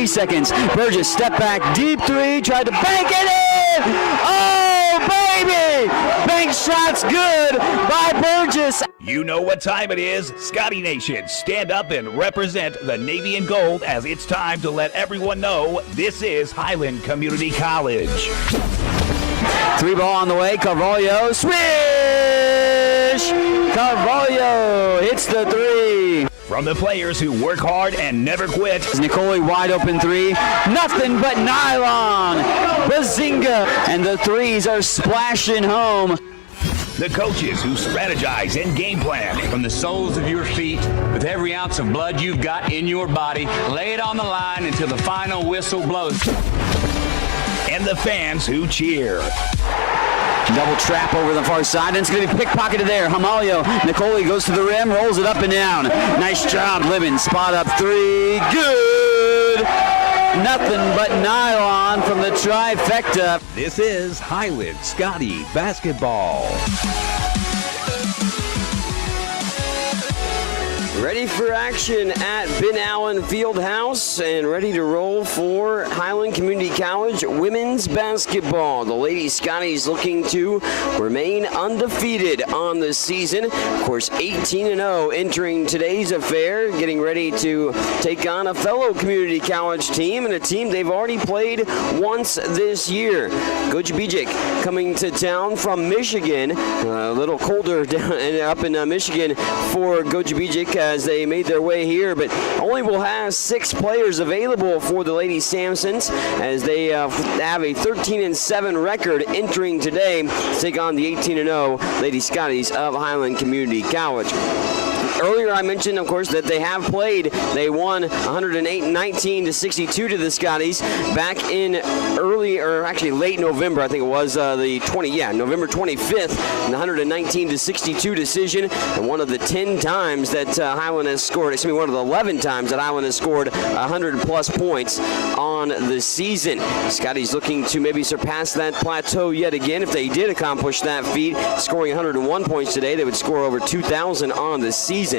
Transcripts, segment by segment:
3 seconds. Burgess, step back, deep three, tried to bank it in! Oh, baby! Bank shot's good by Burgess. You know what time it is. Scotty Nation, stand up and represent the Navy and Gold as it's time to let everyone know this is Highland Community College. 3 ball on the way, Carvalho, swish! Carvalho hits the 3. From the players who work hard and never quit. Nicoli wide open 3, nothing but nylon. Bazinga, and the 3s are splashing home. The coaches who strategize and game plan. From the soles of your feet, with every ounce of blood you've got in your body, lay it on the line until the final whistle blows. And the fans who cheer. Double trap over the far side, and it's going to be pickpocketed there. Hamalio, Nicoli goes to the rim, rolls it up and down. Nice job, Libben. Spot up 3, good. Nothing but nylon from the trifecta. This is Highland Scotty basketball. Ready for action at Ben Allen Fieldhouse and ready to roll for Highland Community College women's basketball. The Lady Scotties looking to remain undefeated on the season. Of course, 18-0 entering today's affair, getting ready to take on a fellow community college team and a team they've already played once this year. Gogebic coming to town from Michigan. A little colder down up in Michigan for Gogebic as they made their way here, but only will have 6 players available for the Lady Samsons as they have a 13-7 record entering today to take on the 18-0 Lady Scotties of Highland Community College. Earlier I mentioned, of course, that they have played. They won 108-19 to 62 to the Scotties back in late November. I think it was November 25th, in the 119 to 62 decision, and one of the 10 times that Highland has scored, one of the 11 times that Highland has scored 100-plus points on the season. Scotties looking to maybe surpass that plateau yet again. If they did accomplish that feat, scoring 101 points today, they would score over 2,000 on the season.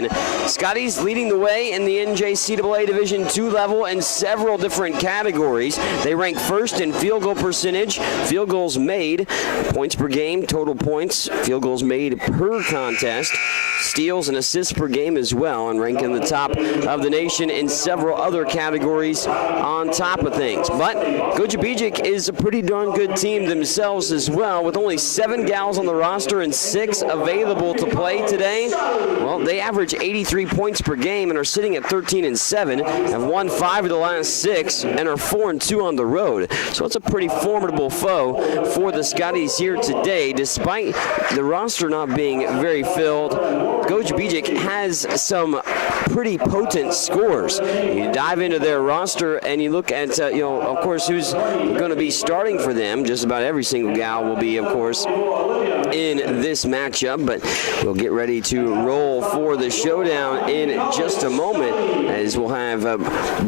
Scotties leading the way in the NJCAA Division II level in several different categories. They rank first in field goal percentage, field goals made, points per game, total points, field goals made per contest, steals and assists per game as well, and rank in the top of the nation in several other categories on top of things. But Gogebic is a pretty darn good team themselves as well, with only 7 gals on the roster and 6 available to play today. Well, they average 83 points per game and are sitting at 13-7, have won 5 of the last 6, and are 4-2 on the road. So it's a pretty formidable foe for the Scotties here today, despite the roster not being very filled. Gogebic has some pretty potent scores. You dive into their roster and you look at, of course, who's going to be starting for them. Just about every single gal will be, of course, in this matchup, but we'll get ready to roll for the showdown in just a moment, as we'll have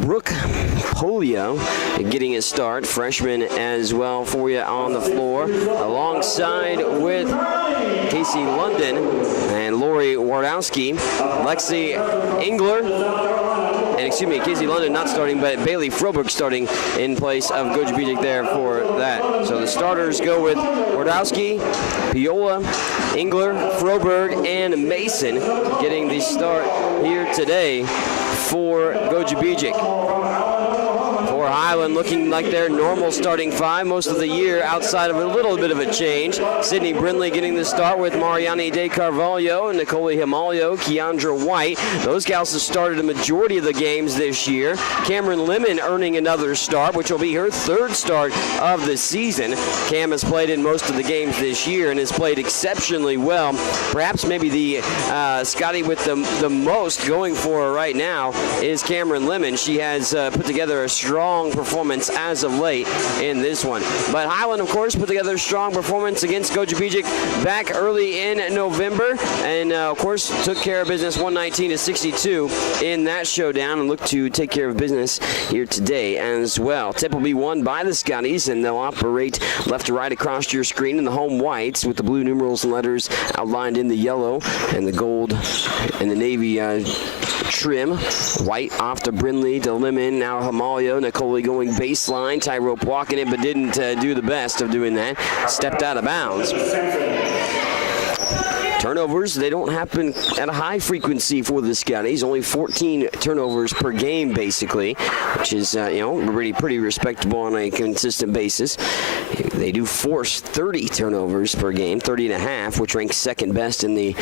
Brooke Polio getting a start, freshman as well for you on the floor, alongside with Casey London and Lori Wardowski, Lexi Engler, and Casey London not starting, but Bailey Froberg starting in place of Gogebic there for that. So the starters go with Wardowski, Piola, Engler, Froberg, and Mason getting the start here today for Gogebic. For Highland, looking like their normal starting 5 most of the year, outside of a little bit of a change. Sydney Brindley getting the start with Mariani De Carvalho, Nicole Himalio, Keandra White. Those gals have started a majority of the games this year. Cameron Lemon earning another start, which will be her 3rd start of the season. Cam has played in most of the games this year and has played exceptionally well. Perhaps maybe the Scotty with the most going for her right now is Cameron Lemon. She has put together a strong performance as of late in this one. But Highland, of course, put together a strong performance against Gogebic back early in November, and of course took care of business 119 to 62 in that showdown, and look to take care of business here today as well. Tip will be won by the Scotties, and they'll operate left to right across your screen in the home whites with the blue numerals and letters outlined in the yellow and the gold and the navy trim. White off to Brindley to Lemon. Now Hamalio. Nicole going baseline. Tightrope walking it, but didn't do the best of doing that. Stepped out of bounds. Turnovers, they don't happen at a high frequency for the Scotties. Only 14 turnovers per game, basically, which is, pretty respectable on a consistent basis. They do force 30 turnovers per game, 30.5, which ranks second best in the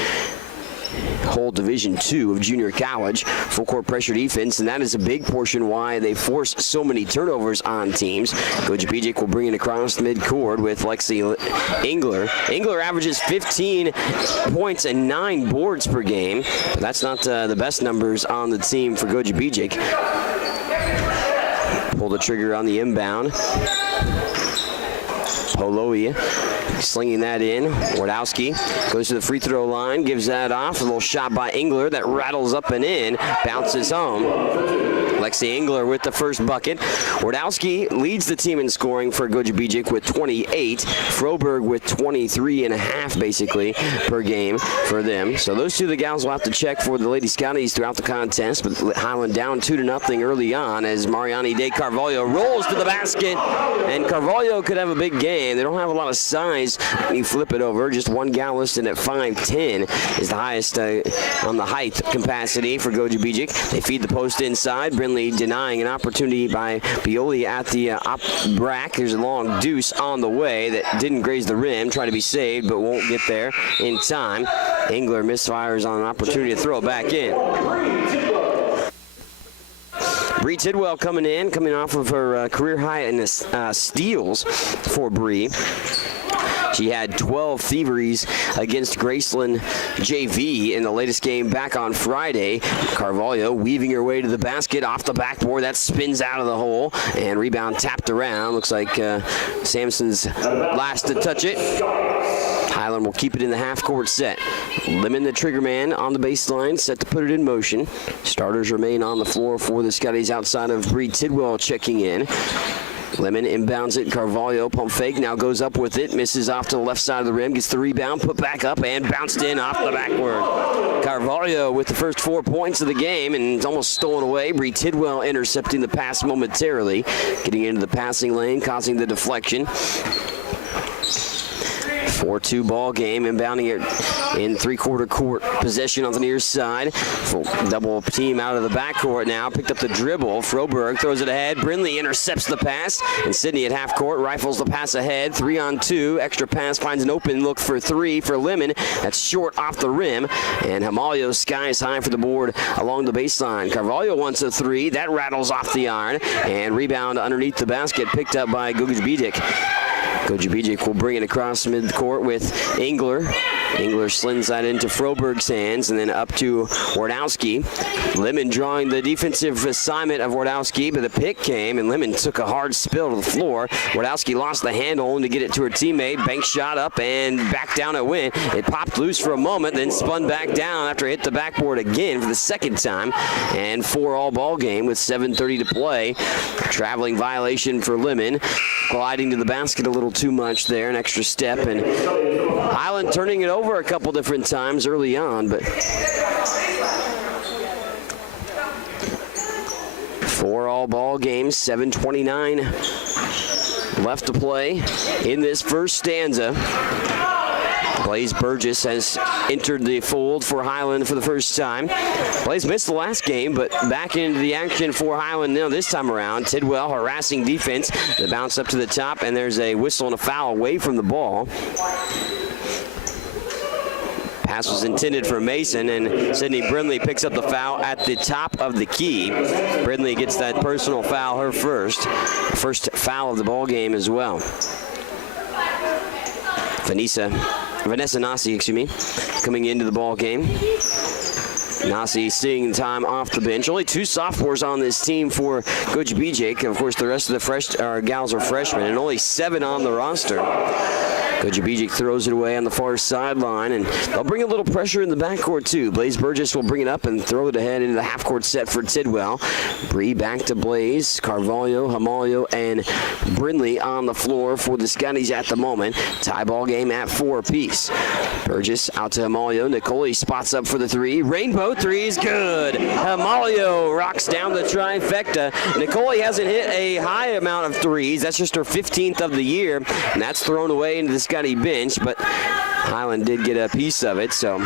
whole Division II of junior college. Full court pressure defense, and that is a big portion why they force so many turnovers on teams. Gogebic will bring it across midcourt with Lexi Engler. Engler averages 15 points and 9 boards per game, but that's not the best numbers on the team for Gogebic. Pull the trigger on the inbound. Poloi slinging that in. Wardowski goes to the free throw line, gives that off. A little shot by Engler that rattles up and in, bounces home. Lexi Engler with the first bucket. Wardowski leads the team in scoring for Gogebic with 28. Froberg with 23.5 basically per game for them. So those two, the gals will have to check for the Lady Scotties throughout the contest. But Highland down 2-0 early on as Mariani de Carvalho rolls to the basket. And Carvalho could have a big game. They don't have a lot of size. You flip it over. Just one gal listed at 5'10" is the highest on the height capacity for Gogebic. They feed the post inside. Brindley denying an opportunity by Pioli at the rack. There's a long deuce on the way that didn't graze the rim. Try to be saved, but won't get there in time. Engler misfires on an opportunity to throw it back in. Bree Tidwell coming off of her career high in steals for Bree. She had 12 thieveries against Graceland JV in the latest game back on Friday. Carvalho weaving her way to the basket off the backboard. That spins out of the hole and rebound tapped around. Looks like Sampson's last to touch it. Highland will keep it in the half-court set. Lemon, the trigger man, on the baseline, set to put it in motion. Starters remain on the floor for the Scotties outside of Bree Tidwell checking in. Lemon inbounds it. Carvalho pump fake, now goes up with it, misses off to the left side of the rim, gets the rebound, put back up, and bounced in off the backward. Carvalho with the first 4 points of the game, and it's almost stolen away. Bree Tidwell intercepting the pass momentarily, getting into the passing lane, causing the deflection. 4-2 ball game, inbounding it in three-quarter court possession on the near side. Full double team out of the backcourt now. Picked up the dribble. Froberg throws it ahead. Brindley intercepts the pass. And Sydney at half court rifles the pass ahead. 3-on-2. Extra pass finds an open look for three for Lemon. That's short off the rim. And Hamalio skies high for the board along the baseline. Carvalho wants a three. That rattles off the iron. And rebound underneath the basket picked up by Gogebic. Gogebic will bring it across midcourt with Engler. Engler slings that into Froberg's hands and then up to Wardowski. Lemon drawing the defensive assignment of Wardowski, but the pick came and Lemon took a hard spill to the floor. Wardowski lost the handle to get it to her teammate. Bank shot up and back down it went. It popped loose for a moment, then spun back down after it hit the backboard again for the second time. And 4-all ball game with 7:30 to play. Traveling violation for Lemon. Gliding to the basket a little too much there, an extra step, and Highland turning it over a couple different times early on, but 4-all ball game, 7:29 left to play in this first stanza. Blaze Burgess has entered the fold for Highland for the first time. Blaze missed the last game, but back into the action for Highland now this time around. Tidwell harassing defense. The bounce up to the top, and there's a whistle and a foul away from the ball. Pass was intended for Mason, and Sydney Brindley picks up the foul at the top of the key. Brindley gets that personal foul, her first foul of the ball game as well. Vanessa Nasi, coming into the ball game. Nasi seeing time off the bench. Only 2 sophomores on this team for Gogebic. Of course, the rest of the gals are freshmen, and only 7 on the roster. Gogebic throws it away on the far sideline, and they'll bring a little pressure in the backcourt too. Blaze Burgess will bring it up and throw it ahead into the half-court set for Tidwell. Bree back to Blaze. Carvalho, Hamalio, and Brindley on the floor for the Scotties at the moment. Tie ball game at 4 apiece. Burgess out to Hamalio. Nicole spots up for the three. Rainbow three is good. Hamalio rocks down the trifecta. Nicole hasn't hit a high amount of threes. That's just her 15th of the year, and that's thrown away into the Scotty bench, but Highland did get a piece of it, so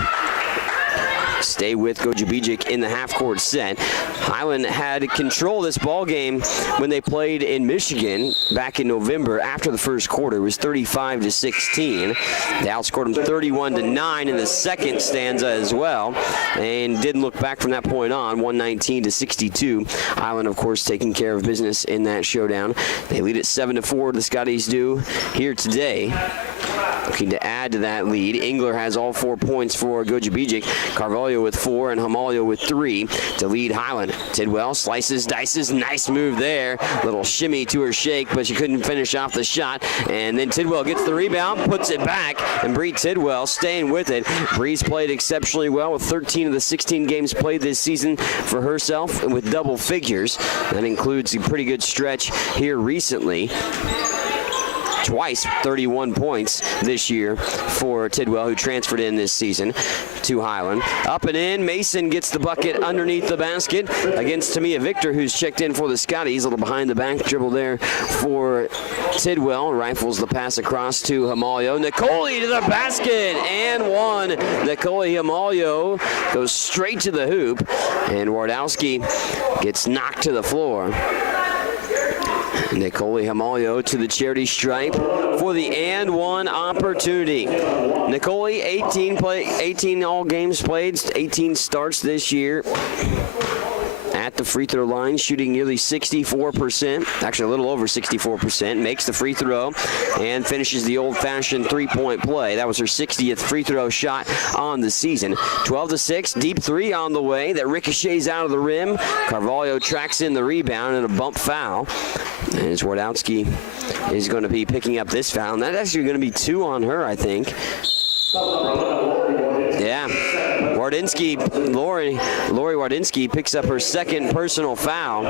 stay with Gogebic in the half-court set. Highland had control of this ball game when they played in Michigan back in November after the first quarter. It was 35-16. They outscored them 31-9 in the second stanza as well, and didn't look back from that point on, 119-62. Highland, of course, taking care of business in that showdown. They lead at 7-4. The Scotties do here today. Looking to add to that lead. Engler has all 4 points for Gogebic. Carvalho with 4 and Hamalio with 3 to lead Highland. Tidwell slices, dices, nice move there. Little shimmy to her shake, but she couldn't finish off the shot. And then Tidwell gets the rebound, puts it back, and Bree Tidwell staying with it. Bree's played exceptionally well with 13 of the 16 games played this season for herself with double figures. That includes a pretty good stretch here recently. Twice 31 points this year for Tidwell, who transferred in this season to Highland. Up and in, Mason gets the bucket underneath the basket against Tamia Victor, who's checked in for the Scotties. A little behind the back dribble there for Tidwell. Rifles the pass across to Hamalio. Nicole to the basket and one. Nicole Hamalio goes straight to the hoop, and Wardowski gets knocked to the floor. Nicole Hamalio to the charity stripe for the and one opportunity. Nicole, 18 all games played, 18 starts this year. At the free throw line, shooting nearly 64%, actually a little over 64%, makes the free throw and finishes the old-fashioned three-point play. That was her 60th free throw shot on the season. 12-6, deep three on the way that ricochets out of the rim. Carvalho tracks in the rebound and a bump foul. And Twardowski is going to be picking up this foul. And that's actually going to be 2 on her, I think. Yeah. Lori Wardinsky picks up her second personal foul.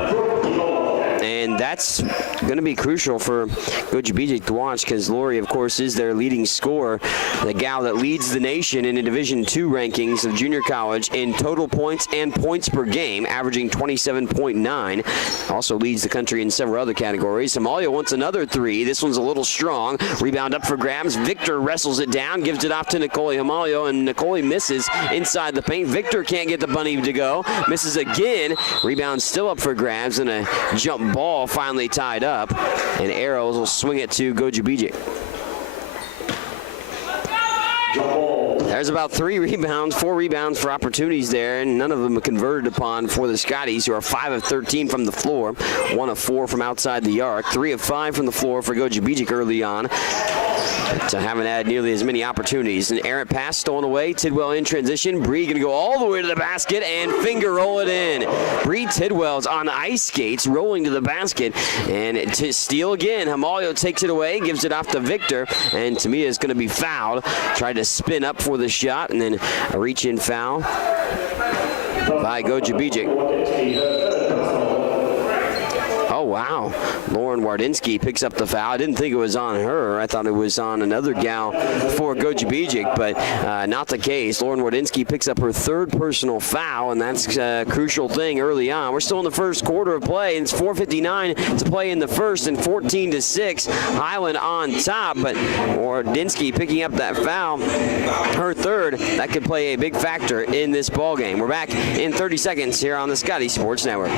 And that's going to be crucial for Gogebic to watch, because Lori, of course, is their leading scorer, the gal that leads the nation in the Division II rankings of junior college in total points and points per game, averaging 27.9. Also leads the country in several other categories. Hamalio wants another three. This one's a little strong. Rebound up for grabs. Victor wrestles it down, gives it off to Nicole Hamalio, and Nicole misses inside the paint. Victor can't get the bunny to go. Misses again. Rebound still up for grabs, and a jump ball finally tied up, and Arrows will swing it to Gogebic. There's about 4 rebounds for opportunities there, and none of them are converted upon for the Scotties, who are 5 of 13 from the floor, 1 of 4 from outside the arc, 3 of 5 from the floor for Gogebic early on. So haven't had nearly as many opportunities. An errant pass stolen away. Tidwell in transition. Bree going to go all the way to the basket and finger roll it in. Bree Tidwell's on ice skates, rolling to the basket, and to steal again. Hamalio takes it away, gives it off to Victor, and Tamia is going to be fouled. Tried to spin up for the shot, and then a reach-in foul by Gogebic. Oh, wow. Lauren Wardinsky picks up the foul. I didn't think it was on her. I thought it was on another gal for Gogebic, but not the case. Lauren Wardinsky picks up her 3rd personal foul, and that's a crucial thing early on. We're still in the first quarter of play, and it's 4:59 to play in the first, and 14-6. Highland on top, but Wardinsky picking up that foul, her 3rd. That could play a big factor in this ball game. We're back in 30 seconds here on the Scotty Sports Network.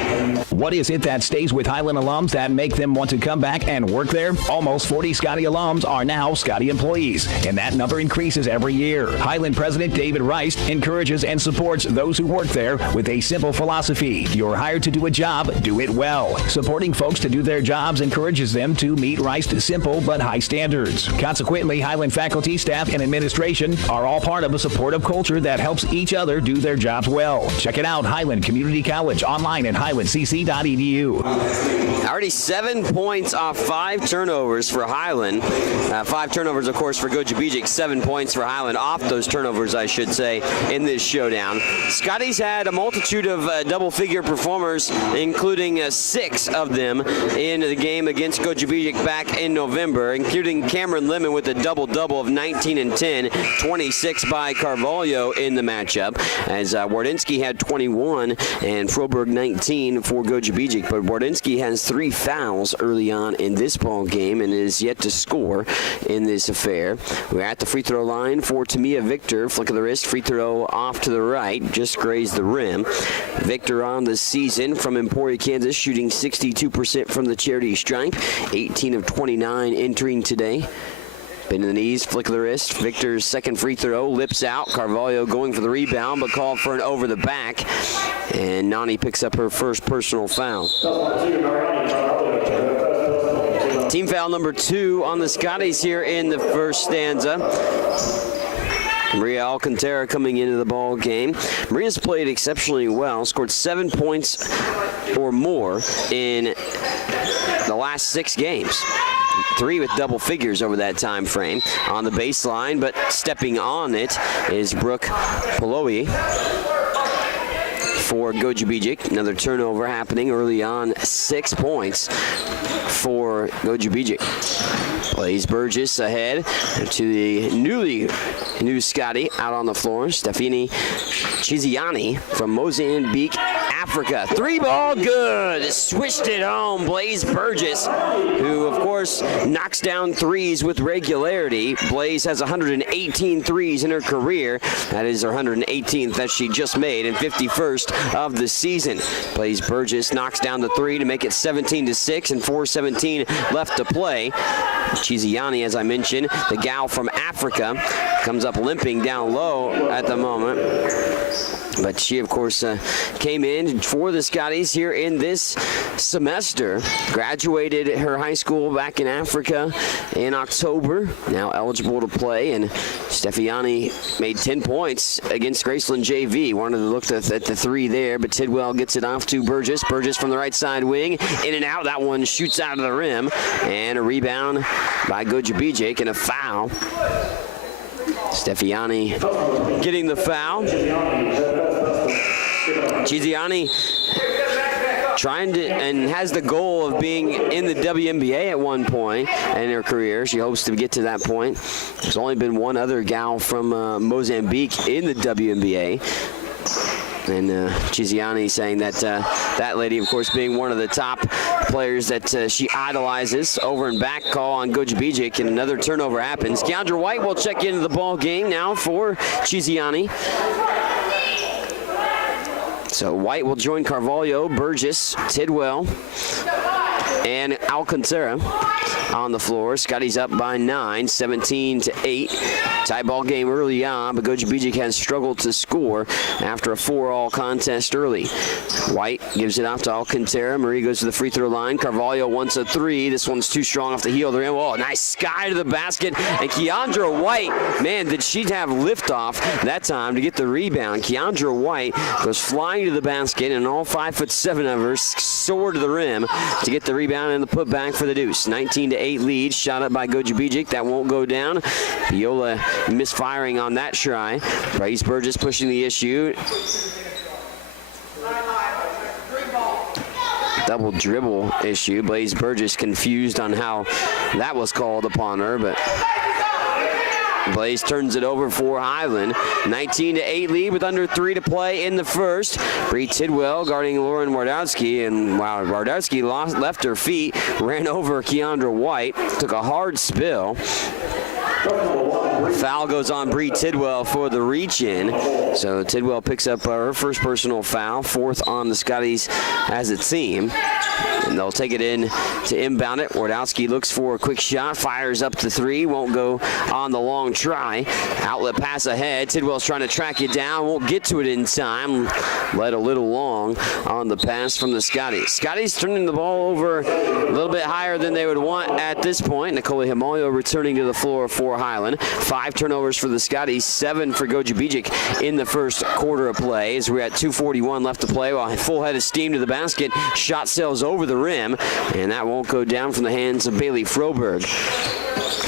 What is it that stays with Highland alums that make them want to come back and work there? Almost 40 Scotty alums are now Scotty employees, and that number increases every year. Highland President David Rice encourages and supports those who work there with a simple philosophy. You're hired to do a job, do it well. Supporting folks to do their jobs encourages them to meet Rice's simple but high standards. Consequently, Highland faculty, staff, and administration are all part of a supportive culture that helps each other do their jobs well. Check it out, Highland Community College, online at highlandcc.edu. Already 7 points off 5 turnovers for Highland. 5 turnovers, of course, for Gogebic. 7 points for Highland off those turnovers, I should say, in this showdown. Scotty's had a multitude of double-figure performers, including 6 of them in the game against Gogebic back in November, including Cameron Lemon with a double-double of 19 and 10, 26 by Carvalho in the matchup, as Wardinsky had 21 and Froberg 19 for Gogebic. But Wardinsky has 3 fouls early on in this ball game and is yet to score in this affair. We're at the free throw line for Tamia Victor. Flick of the wrist, free throw off to the right, just grazed the rim. Victor on the season from Emporia, Kansas, shooting 62% from the charity stripe, 18 of 29 entering today. Bend to the knees, flick of the wrist. Victor's second free throw, lips out. Carvalho going for the rebound, but called for an over the back. And Nani picks up her first personal foul. Team foul number 2 on the Scotties here in the first stanza. Maria Alcantara coming into the ball game. Maria's played exceptionally well, scored 7 points or more in the last 6 games. 3 with double figures over that time frame on the baseline, but stepping on it is Brooke Polowi for Gogebic. Another turnover happening early on, 6 points for Gogebic. Blaze Burgess ahead to the new Scotty out on the floor. Stefani Chiziani from Mozambique, Africa. 3-ball good. Swished it home. Blaze Burgess, who of course knocks down threes with regularity. Blaze has 118 threes in her career. That is her 118th that she just made and 51st of the season. Blaze Burgess knocks down the 3 to make it 17-6 and 4:17 left to play. Chiziani, as I mentioned, the gal from Africa, comes up limping down low at the moment. But she, of course, came in for the Scotties here in this semester. Graduated her high school back in Africa in October. Now eligible to play. And Stefiani made 10 points against Graceland JV. Wanted to look at the 3 there, but Tidwell gets it off to Burgess. Burgess from the right side wing. In and out. That one shoots out of the rim. And a rebound by Gogebic and a foul. Stefiani getting the foul. Chiziani trying to, and has the goal of being in the WNBA at one point in her career. She hopes to get to that point. There's only been one other gal from Mozambique in the WNBA. And Chiziani saying that that lady, of course, being one of the top players that she idolizes. Over and back call on Gogebic, and another turnover happens. Keandra White will check into the ball game now for Chiziani. So White will join Carvalho, Burgess, Tidwell, and Alcantara on the floor. Scotty's up by 9, 17-8. Tie ball game early on, but Gogebic has struggled to score after a 4-all contest early. White gives it off to Alcantara. Marie goes to the free throw line. Carvalho wants a 3. This one's too strong off the heel of the rim. Oh, nice sky to the basket. And Keandra White, man, did she have liftoff that time to get the rebound. Keandra White goes flying to the basket, and all 5'7" of her soared to the rim to get the rebound and the putback for the Deuce. 19-8 lead, shot up by Gogebic. That won't go down. Viola misfiring on that try. Blaze Burgess pushing the issue. Double dribble issue. Blaze Burgess confused on how that was called upon her, but Blaze turns it over for Highland. 19-8 lead with under 3 to play in the first. Bree Tidwell guarding Lauren Wardowski, and wow, Wardowski left her feet, ran over Keandra White, took a hard spill. Foul goes on Bree Tidwell for the reach-in. So Tidwell picks up her first personal foul, 4th on the Scotties as a team. And they'll take it in to inbound it. Wardowski looks for a quick shot, fires up the 3, won't go on the long try. Outlet pass ahead. Tidwell's trying to track it down, won't get to it in time. Led a little long on the pass from the Scotties. Scotties turning the ball over a little bit higher than they would want at this point. Nicole Himalio returning to the floor for Highland. 5 5 turnovers for the Scotties, 7 for Gogebic in the first quarter of play. As we're at 2:41 left to play, while full head of steam to the basket. Shot sails over the rim, and that won't go down from the hands of Bailey Froberg.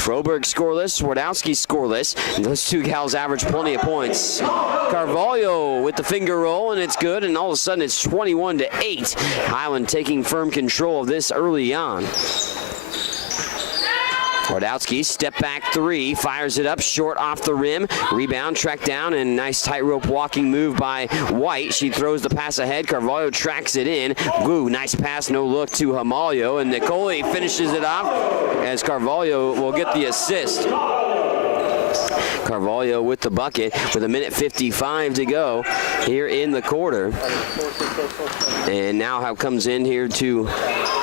Froberg scoreless, Wardowski scoreless, and those two gals average plenty of points. Carvalho with the finger roll, and it's good, and all of a sudden it's 21-8. Highland taking firm control of this early on. Wardowski, step back 3, fires it up short off the rim. Rebound, tracked down, and nice tightrope walking move by White. She throws the pass ahead. Carvalho tracks it in. Woo, nice pass, no look to Hamalio, and Nicole finishes it off as Carvalho will get the assist. Carvalho with the bucket with 1:55 to go here in the quarter. And now comes in here to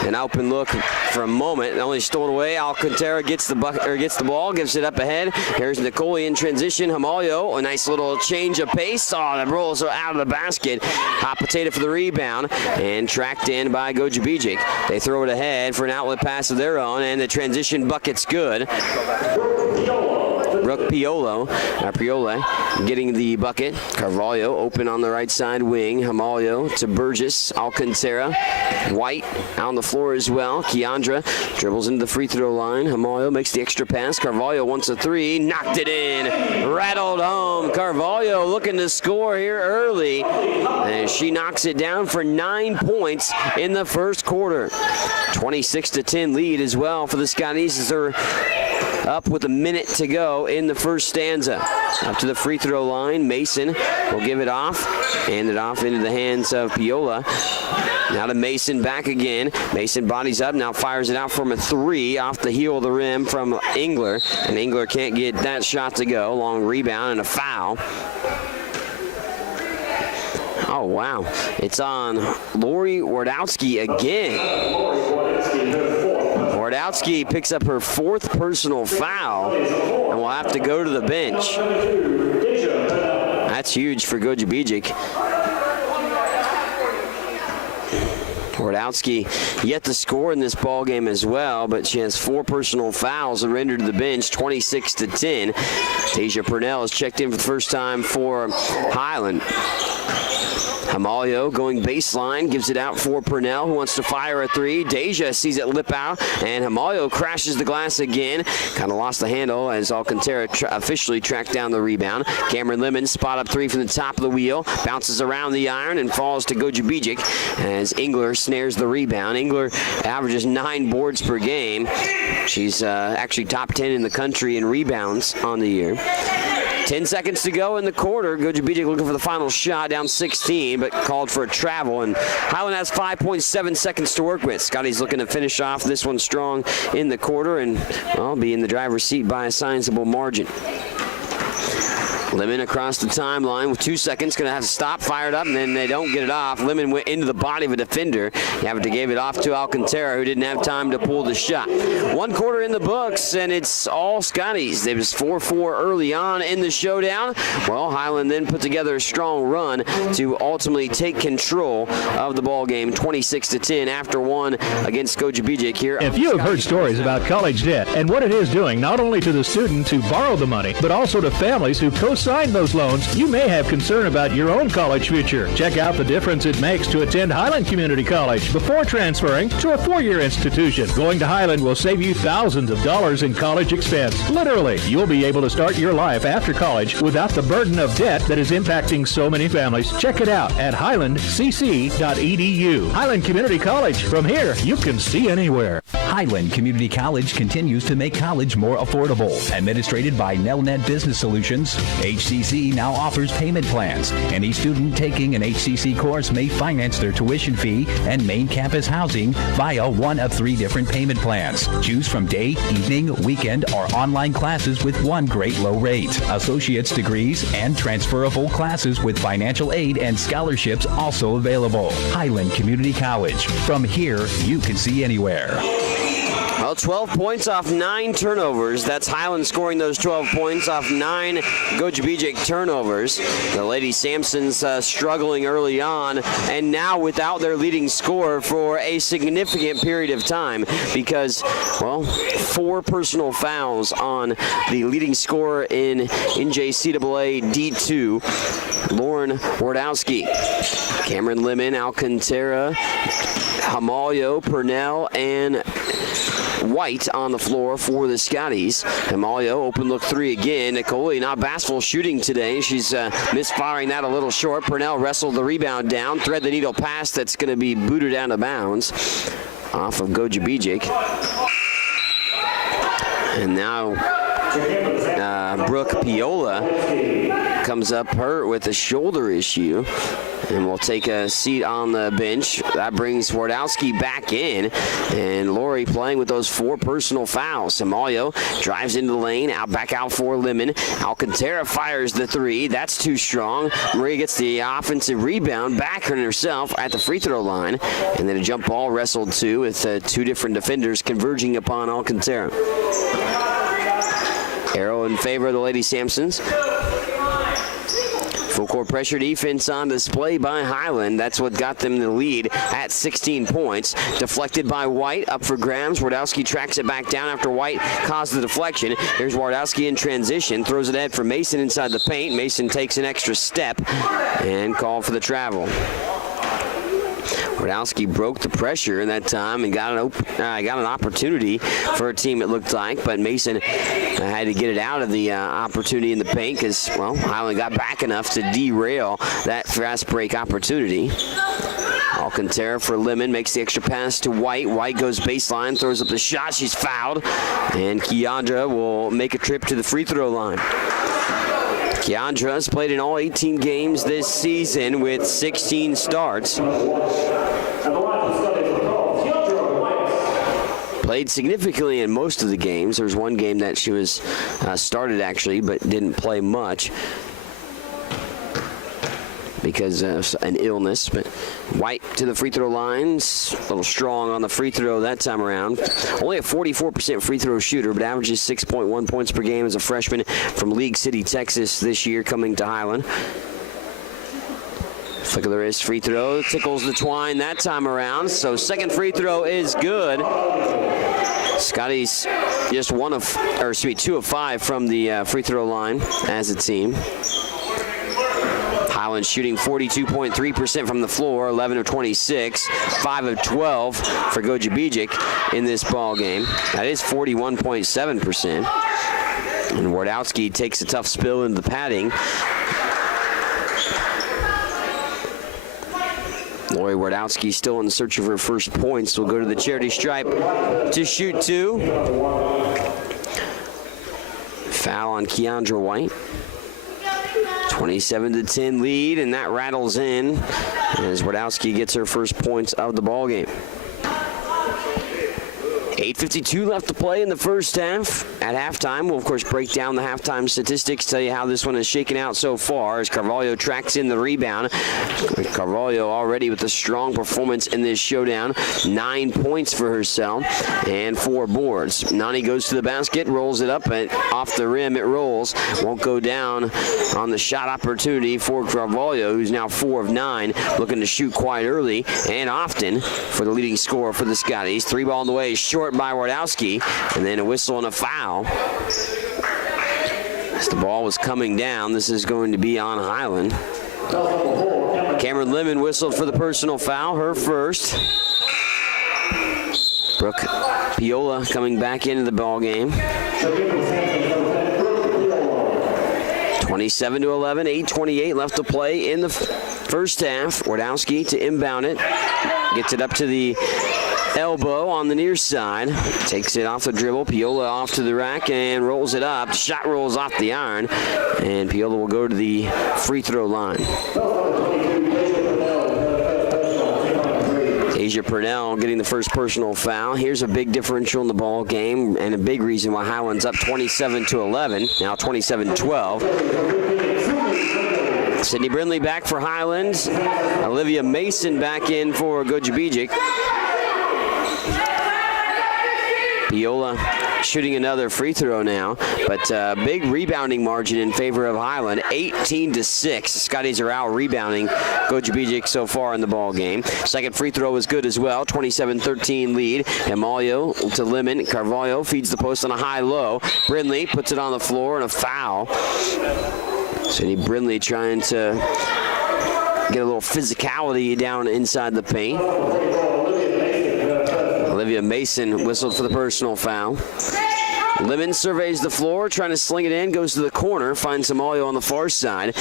an open look for a moment. Only stolen away. Alcantara gets the ball, gives it up ahead. Here's Nicole in transition. Hamalio, a nice little change of pace. Oh, that rolls out of the basket. Hot potato for the rebound and tracked in by Gogebic. They throw it ahead for an outlet pass of their own, and the transition bucket's good. Brooke Piolo getting the bucket. Carvalho open on the right side wing. Hamalio to Burgess. Alcantara. White on the floor as well. Keandra dribbles into the free throw line. Hamalio makes the extra pass. Carvalho wants a 3. Knocked it in. Rattled home. Carvalho looking to score here early. And she knocks it down for 9 points in the first quarter. 26-10 lead as well for the Scotties as they're up with a minute to go in the first stanza. Up to the free throw line. Mason will give it off. Hand it off into the hands of Piola. Now to Mason back again. Mason bodies up, now fires it out from a 3 off the heel of the rim from Engler. And Engler can't get that shot to go. Long rebound and a foul. Oh, wow. It's on Lori Wardowski again. Wardowski picks up her 4th personal foul and will have to go to the bench. That's huge for Gogebic. Wardowski yet to score in this ball game as well, but she has 4 personal fouls and rendered to the bench, 26-10. Tasia Purnell has checked in for the first time for Highland. Hamalio going baseline, gives it out for Purnell, who wants to fire a 3. Deja sees it lip out, and Hamalio crashes the glass again. Kind of lost the handle as Alcantara officially tracked down the rebound. Cameron Lemon spot up 3 from the top of the wheel, bounces around the iron and falls to Gogebic as Engler snares the rebound. Engler averages 9 boards per game. She's actually top 10 in the country in rebounds on the year. 10 seconds to go in the quarter. Gogebic looking for the final shot, down 16, but called for a travel. And Highland has 5.7 seconds to work with. Scotty's looking to finish off this one strong in the quarter and, well, be in the driver's seat by a sizable margin. Lemon across the timeline with 2 seconds, going to have to stop, fire it up, and then they don't get it off. Lemon went into the body of a defender. They gave it off to Alcantara, who didn't have time to pull the shot. 1 quarter in the books, and it's all Scotties. It was 4-4 early on in the showdown. Well, Highland then put together a strong run to ultimately take control of the ball game, 26-10 after 1 against Gogebic here. If you have heard stories about college debt and what it is doing not only to the student to borrow the money, but also to families who co-sign those loans, you may have concern about your own college future. Check out the difference it makes to attend Highland Community College before transferring to a 4-year institution. Going to Highland will save you thousands of dollars in college expense. Literally, you'll be able to start your life after college without the burden of debt that is impacting so many families. Check it out at highlandcc.edu. Highland Community College. From here, you can see anywhere. Highland Community College continues to make college more affordable. Administrated by Nelnet Business Solutions, HCC now offers payment plans. Any student taking an HCC course may finance their tuition fee and main campus housing via one of 3 different payment plans. Choose from day, evening, weekend, or online classes with one great low rate. Associate's degrees and transferable classes with financial aid and scholarships also available. Highland Community College. From here, you can see anywhere. Well, 12 points off 9 turnovers. That's Highland scoring those 12 points off 9 Gogebic turnovers. The Lady Sampsons struggling early on, and now without their leading scorer for a significant period of time because, well, 4 personal fouls on the leading scorer in NJCAA D2, Lauren Wardowski. Cameron Lemon, Alcantara, Hamalio, Purnell, and White on the floor for the Scotties. Hamalio, open look 3 again. Nicole, not bashful shooting today. She's misfiring that a little short. Purnell wrestled the rebound down. Thread the needle pass that's going to be booted out of bounds off of Gogebic. And now Brooke Piola comes up hurt with a shoulder issue and will take a seat on the bench. That brings Wardowski back in, and Lori playing with those 4 personal fouls. Hamalio drives into the lane, back out for Lemon. Alcantara fires the 3. That's too strong. Marie gets the offensive rebound back on herself at the free throw line, and then a jump ball wrestled to with 2 different defenders converging upon Alcantara. Arrow in favor of the Lady Sampsons. Full court pressure defense on display by Highland. That's what got them the lead at 16 points. Deflected by White, up for grabs. Wardowski tracks it back down after White caused the deflection. Here's Wardowski in transition, throws it ahead for Mason inside the paint. Mason takes an extra step and called for the travel. Wardowski broke the pressure that time and got an opportunity for a team, it looked like, but Mason had to get it out of the opportunity in the paint because, well, Highland got back enough to derail that fast break opportunity. Alcantara for Lemon, makes the extra pass to White. White goes baseline, throws up the shot. She's fouled, and Keandra will make a trip to the free throw line. Keandra has played in all 18 games this season with 16 starts. Played significantly in most of the games. There's one game that she was started actually, but didn't play much because of an illness. But White to the free throw lines, a little strong on the free throw that time around. Only a 44% free throw shooter, but averages 6.1 points per game as a freshman from League City, Texas this year, coming to Highland. Flick of the wrist free throw, tickles the twine that time around, so second free throw is good. Scotty's just 2 of 5 from the free throw line as a team. Highland shooting 42.3% from the floor, 11 of 26, 5 of 12 for Gogebic in this ball game. That is 41.7%. And Wardowski takes a tough spill into the padding. Lori Wardowski still in search of her first points. Will go to the charity stripe to shoot 2. Foul on Keandra White. 27-10 lead, and that rattles in as Wardowski gets her first points of the ball game. 8:52 left to play in the first half. At halftime, we'll of course break down the halftime statistics, tell you how this one is shaken out so far as Carvalho tracks in the rebound. Carvalho already with a strong performance in this showdown. 9 points for herself and 4 boards. Nani goes to the basket, rolls it up, and off the rim it rolls. Won't go down on the shot opportunity for Carvalho, who's now 4 of 9, looking to shoot quite early and often for the leading scorer for the Scotties. 3 ball in the way, short by Wardowski, and then a whistle and a foul. As the ball was coming down, this is going to be on Highland. Cameron Lemon whistled for the personal foul, her first. Brooke Piola coming back into the ball game. 27-11, 8:28 left to play in the first half. Wardowski to inbound it, gets it up to the elbow on the near side, takes it off the dribble. Piola off to the rack and rolls it up. Shot rolls off the iron, and Piola will go to the free throw line. Asia Purnell getting the first personal foul. Here's a big differential in the ball game and a big reason why Highland's up 27-11, now 27-12. Sydney Brindley back for Highland. Olivia Mason back in for Gogebic. Viola shooting another free throw now, but big rebounding margin in favor of Highland, 18-6. Scotties are out rebounding Gogebic so far in the ball game. Second free throw was good as well, 27-13 lead. Amalio to Lemon. Carvalho feeds the post on a high-low. Brindley puts it on the floor and a foul. Sidney Brindley trying to get a little physicality down inside the paint. Olivia Mason whistled for the personal foul. Lemon surveys the floor, trying to sling it in, goes to the corner, finds Amalio on the far side.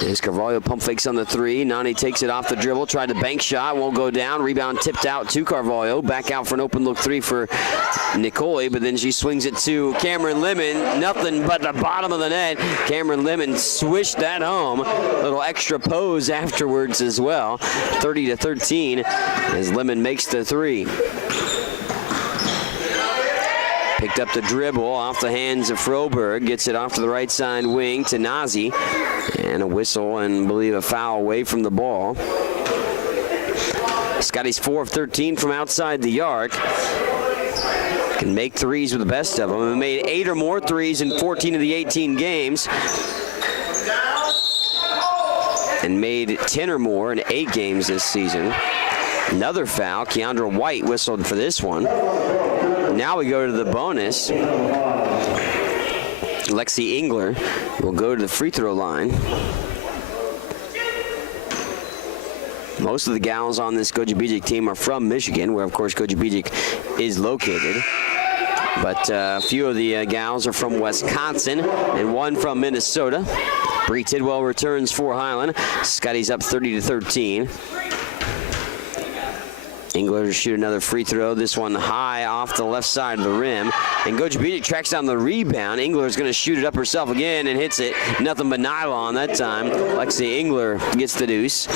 There's Carvalho pump fakes on the three. Nani takes it off the dribble, tried to bank shot, won't go down. Rebound tipped out to Carvalho. Back out for an open look three for Nicole, but then she swings it to Cameron Lemon. Nothing but the bottom of the net. Cameron Lemon swished that home. Little extra pose afterwards as well. 30-13 as Lemon makes the three. Picked up the dribble off the hands of Froberg. Gets it off to the right side wing to Nazi. And a whistle and, I believe, a foul away from the ball. Scotty's 4 of 13 from outside the arc. Can make threes with the best of them. He made 8 or more threes in 14 of the 18 games. And made 10 or more in 8 games this season. Another foul. Keandra White whistled for this one. Now we go to the bonus. Lexi Engler will go to the free throw line. Most of the gals on this Gogebic team are from Michigan, where of course Gogebic is located. But a few of the gals are from Wisconsin and one from Minnesota. Bree Tidwell returns for Highland. Scotty's up 30-13. Engler to shoot another free throw. This one high off the left side of the rim. And Gogebic tracks down the rebound. Engler's going to shoot it up herself again and hits it. Nothing but nylon that time. Lexi Engler gets the deuce.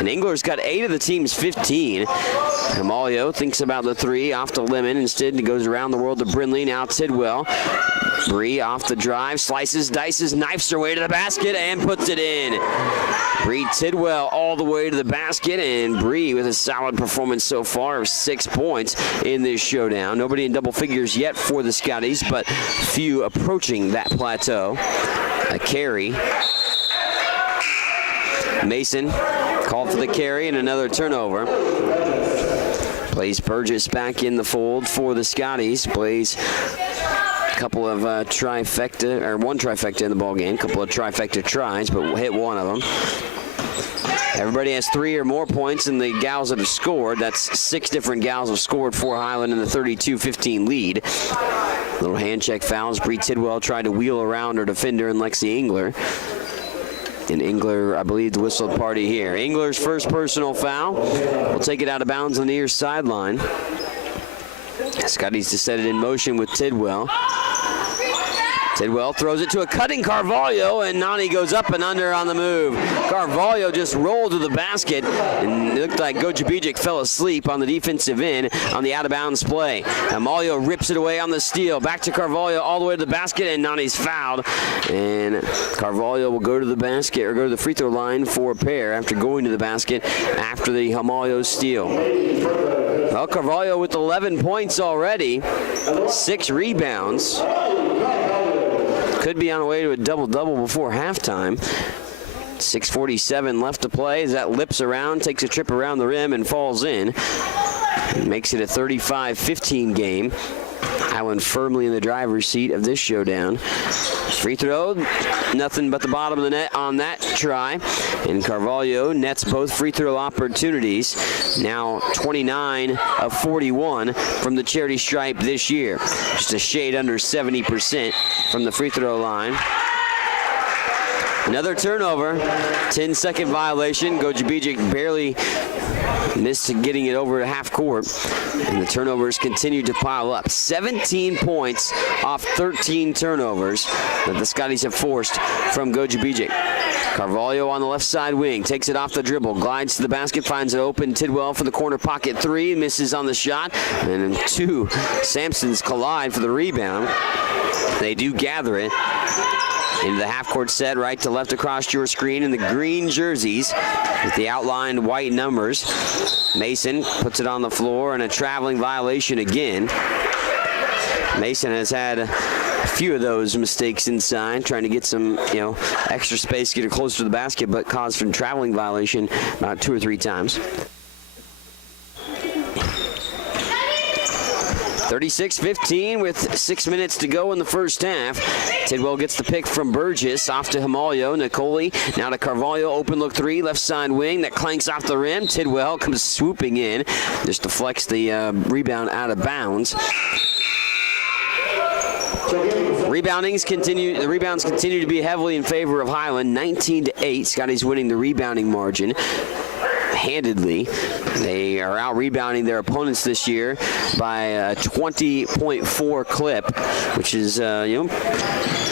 And Engler's got 8 of the team's 15. Amalio thinks about the three off to Lemon. Instead, he goes around the world to Brindley. Now Tidwell. Bree off the drive, slices, dices, knifes her way to the basket and puts it in. Bree Tidwell all the way to the basket, and Bree with a solid performance so far of 6 points in this showdown. Nobody in double figures yet for the Scotties, but few approaching that plateau. A carry. Mason called for the carry and another turnover. Plays Burgess back in the fold for the Scotties. Plays couple of one trifecta in the ball game, couple of trifecta tries, but we'll hit one of them. Everybody has 3 or more points in the gals that have scored. That's 6 different gals have scored for Highland in the 32-15 lead. Little hand check fouls. Bree Tidwell tried to wheel around her defender and Lexi Engler. And Engler, I believe, the whistled party here. Engler's first personal foul. We'll take it out of bounds on the near sideline. Scotty's to set it in motion with Tidwell. Tidwell throws it to a cutting Carvalho, and Nani goes up and under on the move. Carvalho just rolled to the basket, and it looked like Gogebic fell asleep on the defensive end on the out-of-bounds play. Amalio rips it away on the steal. Back to Carvalho all the way to the basket, and Nani's fouled. And Carvalho will go to the basket, or go to the free throw line for a pair after going to the basket after the Amalio steal. Well, Carvalho with 11 points already, 6 rebounds. Could be on the way to a double-double before halftime. 6:47 left to play as that lips around, takes a trip around the rim and falls in. Makes it a 35-15 game. Highland firmly in the driver's seat of this showdown. Free throw, nothing but the bottom of the net on that try. And Carvalho nets both free throw opportunities. Now 29 of 41 from the charity stripe this year. Just a shade under 70% from the free throw line. Another turnover, 10-second violation. Gogebic barely missed getting it over to half court, and the turnovers continue to pile up. 17 points off 13 turnovers that the Scotties have forced from Gogebic. Carvalho on the left side wing, takes it off the dribble, glides to the basket, finds it open. Tidwell for the corner pocket three, misses on the shot, and then 2 Sampsons collide for the rebound. They do gather it. Into the half-court set, right to left across your screen in the green jerseys with the outlined white numbers. Mason puts it on the floor and a traveling violation again. Mason has had a few of those mistakes inside, trying to get some, extra space, get it closer to the basket, but caused a traveling violation about 2 or 3 times. 36-15 with 6 minutes to go in the first half. Tidwell gets the pick from Burgess, off to Himalio. Nicoli now to Carvalho, open look 3, left side wing, that clanks off the rim. Tidwell comes swooping in, just deflects the rebound out of bounds. The rebounds continue to be heavily in favor of Highland, 19-8. Scotty's winning the rebounding margin handedly. They are out rebounding their opponents this year by a 20.4 clip, which is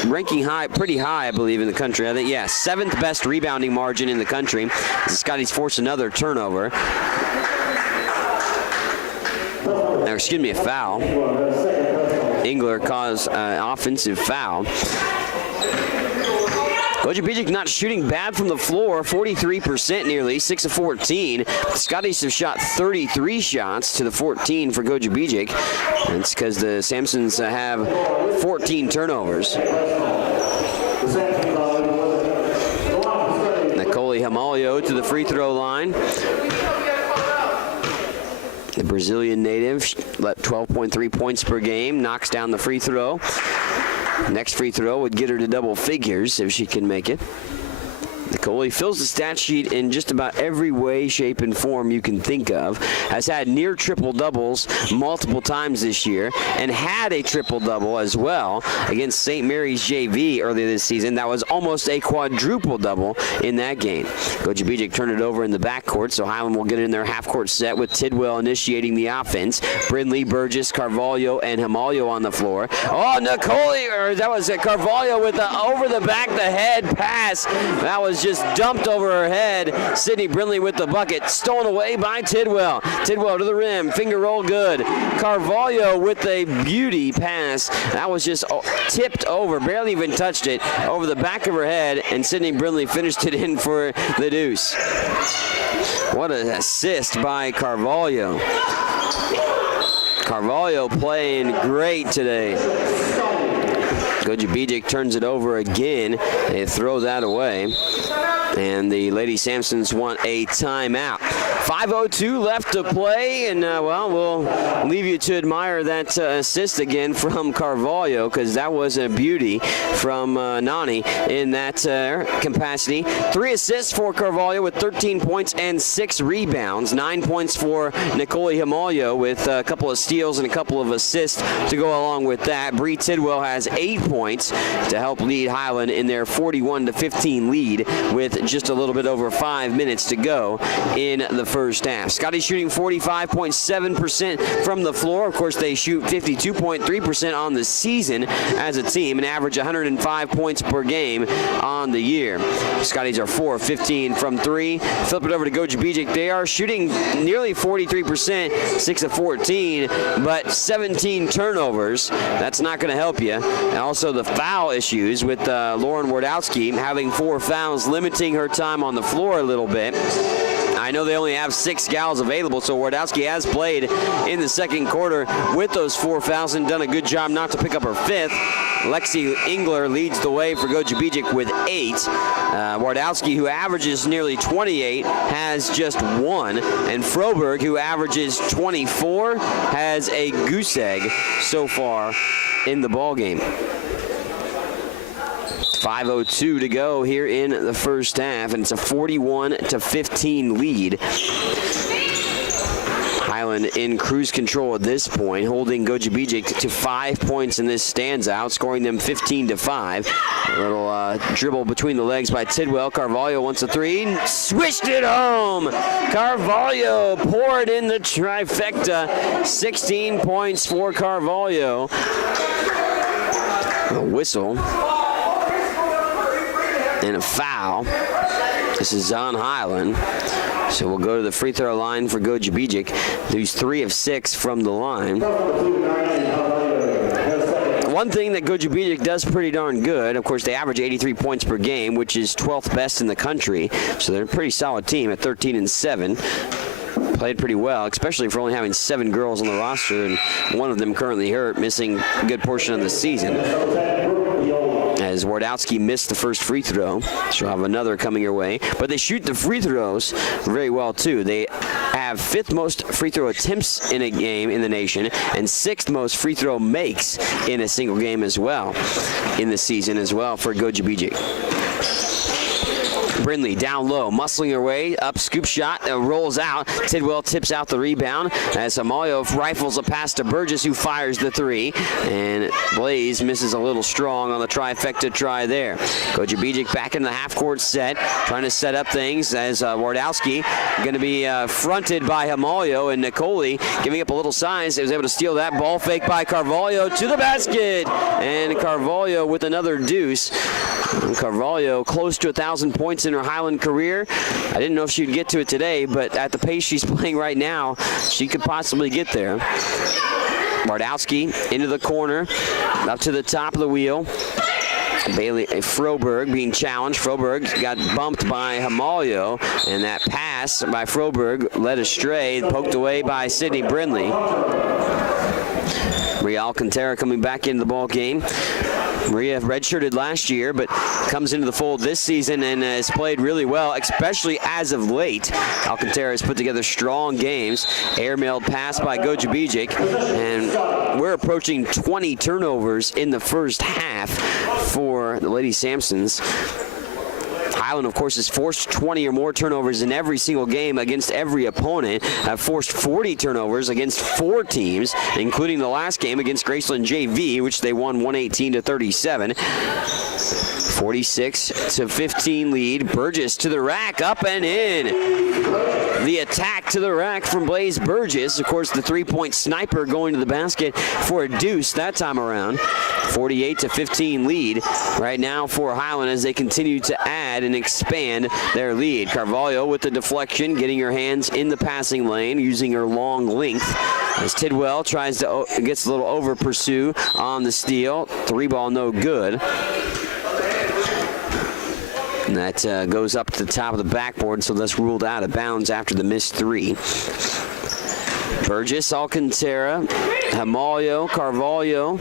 ranking high, pretty high, I believe, in the country. I think, 7th best rebounding margin in the country. Scotty's forced another turnover. A foul. Engler caused an offensive foul. Gogebic not shooting bad from the floor, 43% nearly, 6 of 14. Scotties have shot 33 shots to the 14 for Gogebic. It's because the Samsons have 14 turnovers. Nicoli Himalio to the free throw line. The Brazilian native let 12.3 points per game, knocks down the free throw. Next free throw would get her to double figures if she can make it. Nicoli fills the stat sheet in just about every way, shape, and form you can think of. Has had near triple-doubles multiple times this year and had a triple-double as well against St. Mary's JV earlier this season. That was almost a quadruple-double in that game. Gogebic turned it over in the backcourt, so Highland will get in their half-court set with Tidwell initiating the offense. Brindley, Burgess, Carvalho, and Himalio on the floor. Oh, Nicoli, or that was Carvalho with the over-the-back-the-head pass. That was just dumped over her head. Sydney Brindley with the bucket, stolen away by Tidwell. Tidwell to the rim, finger roll good. Carvalho with a beauty pass. That was just tipped over, barely even touched it, over the back of her head, and Sydney Brindley finished it in for the deuce. What an assist by Carvalho. Carvalho playing great today. Gogebic turns it over again. They throw that away. And the Lady Samsons want a timeout. 5:02 left to play, and we'll leave you to admire that assist again from Carvalho, because that was a beauty from Nani in that capacity. 3 assists for Carvalho with 13 points and 6 rebounds. 9 points for Nicoli Himalio with a couple of steals and a couple of assists to go along with that. Bree Tidwell has 8 points to help lead Highland in their 41-15 lead with just a little bit over 5 minutes to go in the first half. Scotty shooting 45.7% from the floor. Of course, they shoot 52.3% on the season as a team and average 105 points per game on the year. Scotties are 4 of 15 from 3. Flip it over to Gogebic. They are shooting nearly 43%, 6 of 14, but 17 turnovers. That's not going to help you. And also the foul issues with Lauren Wardowski having 4 fouls, limiting her time on the floor a little bit. I know they only have 6 gals available, so Wardowski has played in the second quarter with those 4 fouls and done a good job not to pick up her 5th. Lexi Engler leads the way for Gogebic with 8. Wardowski, who averages nearly 28, has just 1. And Froberg, who averages 24, has a goose egg so far in the ballgame. 5:02 to go here in the first half, and it's a 41-15 lead. Highland in cruise control at this point, holding Gogebic to 5 points in this stanza, outscoring them 15-5. A little dribble between the legs by Tidwell. Carvalho wants a 3, swished it home. Carvalho poured in the trifecta. 16 points for Carvalho. A whistle. And a foul. This is on Highland. So we'll go to the free throw line for Gogebic, who's 3 of 6 from the line. One thing that Gogebic does pretty darn good, of course, they average 83 points per game, which is 12th best in the country. So they're a pretty solid team at 13-7. played pretty well, especially for only having 7 girls on the roster, and one of them currently hurt, missing a good portion of the season. As Wardowski missed the first free throw. She'll have another coming her way. But they shoot the free throws very well, too. They have 5th most free throw attempts in a game in the nation and 6th most free throw makes in a single game as well in the season as well for Gogebic. Brindley down low, muscling her way up, scoop shot, rolls out. Tidwell tips out the rebound as Amayo rifles a pass to Burgess, who fires the 3. And Blaze misses a little strong on the trifecta try there. Gogebic back in the half-court set, trying to set up things as Wardowski going to be fronted by Amayo, and Nicoli giving up a little size. Was able to steal that ball fake by Carvalho to the basket. And Carvalho with another deuce. And Carvalho close to 1,000 points in her Highland career. I didn't know if she'd get to it today, but at the pace she's playing right now, she could possibly get there. Wardowski into the corner, up to the top of the wheel. Froberg being challenged. Froberg got bumped by Hamalio, and that pass by Froberg led astray, poked away by Sydney Brindley. Maria Alcantara coming back into the ball game. Maria redshirted last year, but comes into the fold this season and has played really well, especially as of late. Alcantara has put together strong games. Airmailed pass by Gogebic, and we're approaching 20 turnovers in the first half for the Lady Sampsons. Highland, of course, has forced 20 or more turnovers in every single game against every opponent. Have forced 40 turnovers against 4 teams, including the last game against Graceland JV, which they won 118-37. 46-15 lead. Burgess to the rack, up and in. The attack to the rack from Blaze Burgess. Of course, the 3-point sniper going to the basket for a deuce that time around. 48-15 lead right now for Highland as they continue to add and expand their lead. Carvalho with the deflection, getting her hands in the passing lane, using her long length. As Tidwell gets a little over pursue on the steal. 3-ball no good. And that goes up to the top of the backboard, so that's ruled out of bounds after the missed 3. Burgess, Alcantara, Hamalio, Carvalho,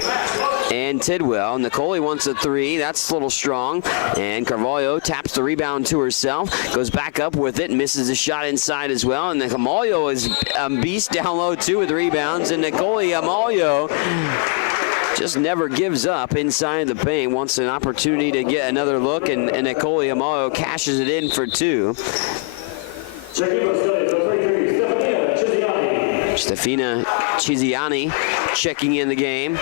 and Tidwell. Nicoli wants a 3. That's a little strong. And Carvalho taps the rebound to herself, goes back up with it, misses a shot inside as well. And then Hamalio is a beast down low, too, with rebounds. And Nicoli Hamalio just never gives up inside the paint. Wants an opportunity to get another look, and Nicoli Hamalio cashes it in for 2. Stefina Ciziani checking in the game.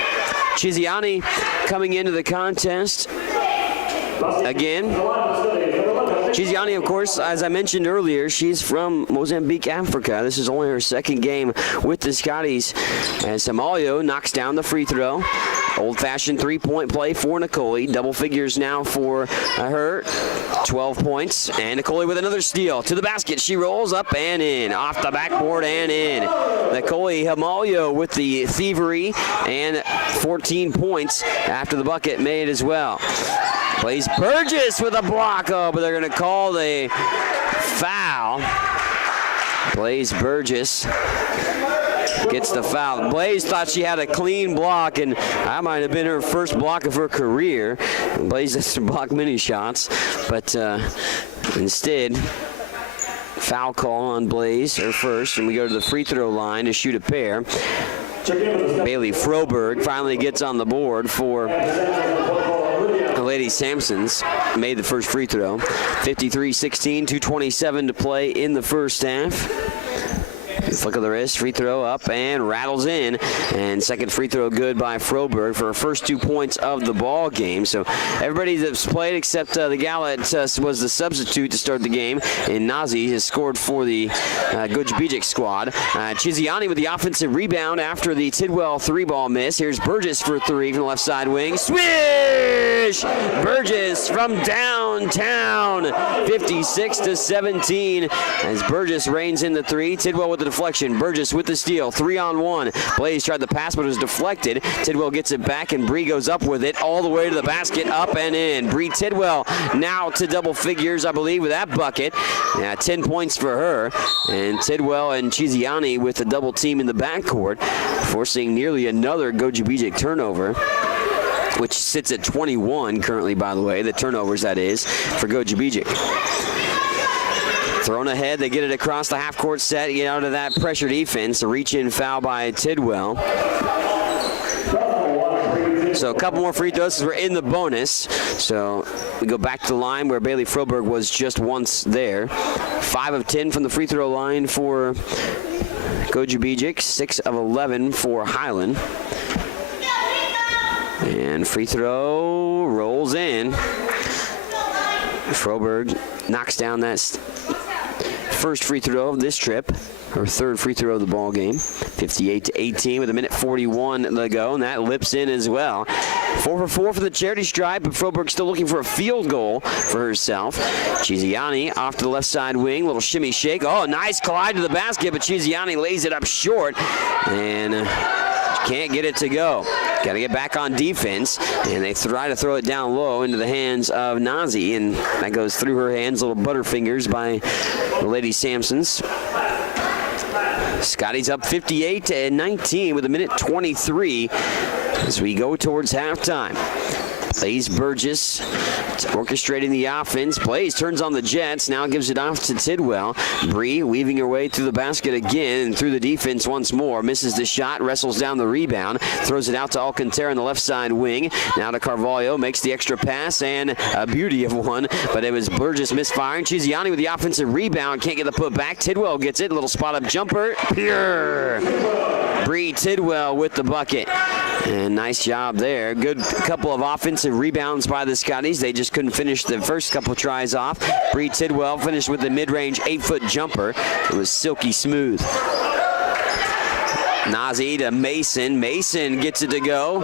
Ciziani coming into the contest again. Ciziani, of course, as I mentioned earlier, she's from Mozambique, Africa. This is only her 2nd game with the Scotties. As Hamalio knocks down the free throw. Old-fashioned 3-point play for Nicoli. Double figures now for her. 12 points. And Nicoli with another steal. To the basket. She rolls up and in. Off the backboard and in. Nicoli Hamalio with the thievery and 14 points after the bucket made as well. Plays Burgess with a block. Oh, but they're going to call the foul. Blaze Burgess gets the foul. Blaze thought she had a clean block, and that might have been her first block of her career. Blaze doesn't block many shots, but instead, foul call on Blaze, her first, and we go to the free throw line to shoot a pair. Bailey Froberg finally gets on the board for Lady Sampsons. Made the first free throw. 53-16, 2:27 to play in the first half. Flick of the wrist, free throw up and rattles in. And second free throw good by Froberg for her first 2 points of the ball game. So everybody that's played except the gal that was the substitute to start the game, and Nazi has scored for the Gogebic squad. Ciziani with the offensive rebound after the Tidwell 3-ball miss. Here's Burgess for 3 from the left side wing. Swish! Burgess from down downtown, 56-17, as Burgess reigns in the three. Tidwell with the deflection. Burgess with the steal. 3-on-1. Blaze tried the pass, but it was deflected. Tidwell gets it back, and Bree goes up with it all the way to the basket, up and in. Bree Tidwell now to double figures, I believe, with that bucket. Yeah, 10 points for her. And Tidwell and Chiziani with the double team in the backcourt, forcing nearly another Gogebic turnover, which sits at 21 currently, by the way, the turnovers, that is, for Gogebic. Thrown ahead, they get it across the half-court set, get out of that pressure defense. A reach-in foul by Tidwell. So a couple more free throws because we're in the bonus. So we go back to the line where Bailey Froberg was just once there. 5 of 10 from the free throw line for Gogebic, 6 of 11 for Highland. And free throw rolls in. Froberg knocks down that first free throw of this trip, her third free throw of the ball game. 58-18 with 1:41 to go, and that lips in as well. 4 for 4 for the charity stripe, but Froberg still looking for a field goal for herself. Chiziani off to the left side wing, little shimmy shake. Oh, nice collide to the basket, but Chiziani lays it up short, and can't get it to go. Got to get back on defense, and they try to throw it down low into the hands of Nazi, and that goes through her hands, little butterfingers by the Lady Sampsons. Scotty's up 58-19 with 1:23 as we go towards halftime. Blaze Burgess orchestrating the offense. Blaze turns on the Jets, now gives it off to Tidwell. Bree weaving her way through the basket again and through the defense once more. Misses the shot, wrestles down the rebound, throws it out to Alcantara on the left side wing. Now to Carvalho, makes the extra pass, and a beauty of one, but it was Burgess misfiring. Chiziani with the offensive rebound, can't get the putback. Tidwell gets it, a little spot-up jumper. Pure! Bree Tidwell with the bucket. And nice job there. Good couple of offensive rebounds by the Scotties. They just couldn't finish the first couple tries off. Bree Tidwell finished with the mid-range 8-foot jumper. It was silky smooth. Nazi to Mason. Mason gets it to go.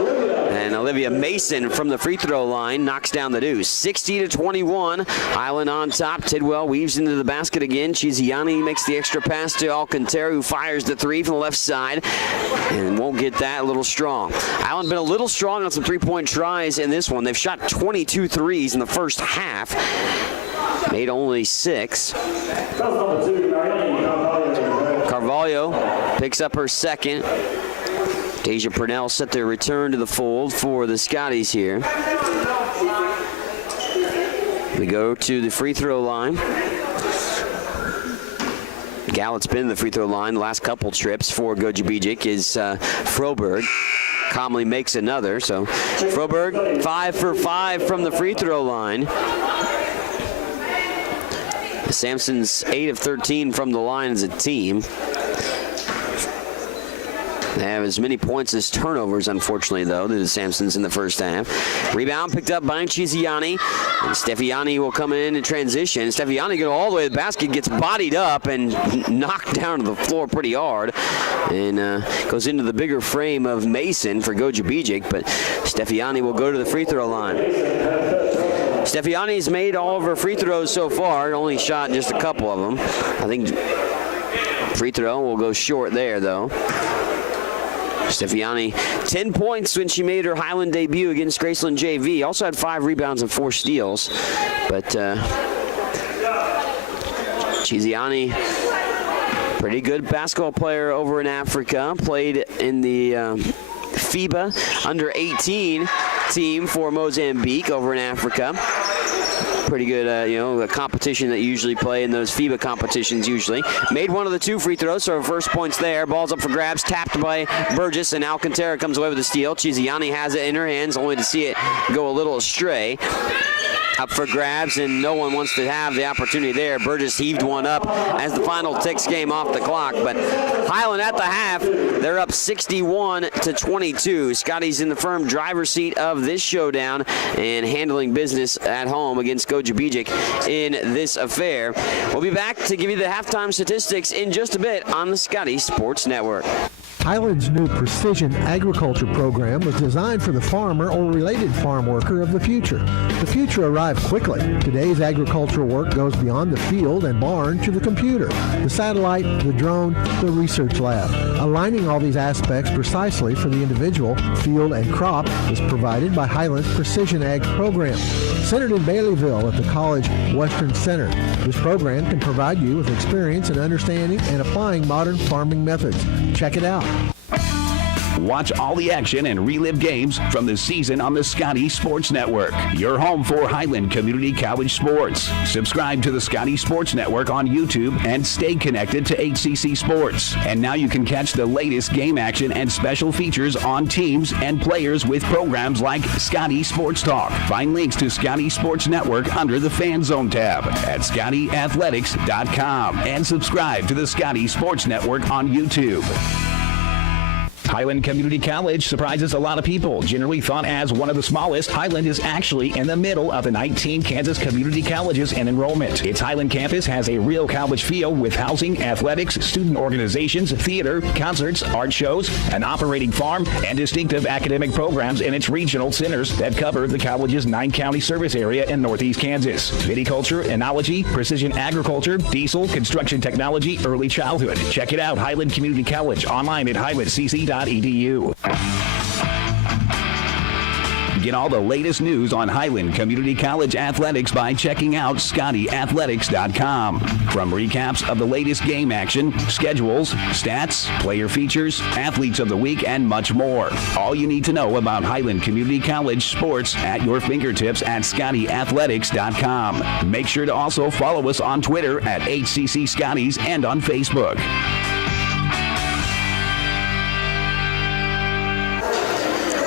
And Olivia Mason from the free throw line knocks down the deuce. 60-21. Highland on top. Tidwell weaves into the basket again. Chiziani makes the extra pass to Alcantara, who fires the three from the left side and won't get that. A little strong. Highland been a little strong on some three-point tries in this one. They've shot 22 threes in the first half. Made only 6. Carvalho picks up her second. Deja Purnell set their return to the fold for the Scotties here. We go to the free throw line. Gallett's been to the free throw line the last couple trips for Gogebic is Froberg. Calmly makes another. So Froberg 5 for 5 from the free throw line. The Sampsons 8 of 13 from the line as a team. They have as many points as turnovers, unfortunately, though, to the Sampsons in the first half. Rebound picked up by Chiziani. And Stefiani will come in transition. Stefiani goes all the way to the basket, gets bodied up and knocked down to the floor pretty hard. And goes into the bigger frame of Mason for Gogebic, but Stefiani will go to the free throw line. Stefiani's made all of her free throws so far, only shot just a couple of them. I think free throw will go short there, though. Stefiani, 10 points when she made her Highland debut against Graceland JV. Also had 5 rebounds and 4 steals. But Chiziani, pretty good basketball player over in Africa. Played in the FIBA under 18 team for Mozambique over in Africa. Pretty good, a competition that you usually play in those FIBA competitions usually. Made one of the 2 free throws, so her first point's there. Ball's up for grabs, tapped by Burgess, and Alcantara comes away with the steal. Chiziani has it in her hands, only to see it go a little astray. Up for grabs, and no one wants to have the opportunity there. Burgess heaved one up as the final ticks game off the clock. But Highland at the half, they're up 61-22. Scotty's in the firm driver's seat of this showdown and handling business at home against Gogebic in this affair. We'll be back to give you the halftime statistics in just a bit on the Scotty Sports Network. Highland's new precision agriculture program was designed for the farmer or related farm worker of the future. The future arrives thrive quickly. Today's agricultural work goes beyond the field and barn to the computer, the satellite, the drone, the research lab. Aligning all these aspects precisely for the individual, field, and crop is provided by Highland's Precision Ag program. Centered in Baileyville at the College Western Center, this program can provide you with experience in understanding and applying modern farming methods. Check it out. Watch all the action and relive games from the season on the Scotty Sports Network, your home for Highland Community College sports. Subscribe to the Scotty Sports Network on YouTube and stay connected to HCC Sports. And now you can catch the latest game action and special features on teams and players with programs like Scotty Sports Talk. Find links to Scotty Sports Network under the Fan Zone tab at ScottyAthletics.com and subscribe to the Scotty Sports Network on YouTube. Highland Community College surprises a lot of people. Generally thought as one of the smallest, Highland is actually in the middle of the 19 Kansas community colleges in enrollment. Its Highland campus has a real college feel with housing, athletics, student organizations, theater, concerts, art shows, an operating farm, and distinctive academic programs in its regional centers that cover the college's 9-county service area in northeast Kansas. Viticulture, enology, precision agriculture, diesel, construction technology, early childhood. Check it out, Highland Community College, online at highlandcc.edu. Get all the latest news on Highland Community College athletics by checking out ScottyAthletics.com. From recaps of the latest game action, schedules, stats, player features, athletes of the week, and much more. All you need to know about Highland Community College sports at your fingertips at ScottyAthletics.com. Make sure to also follow us on Twitter at HCC Scotties and on Facebook.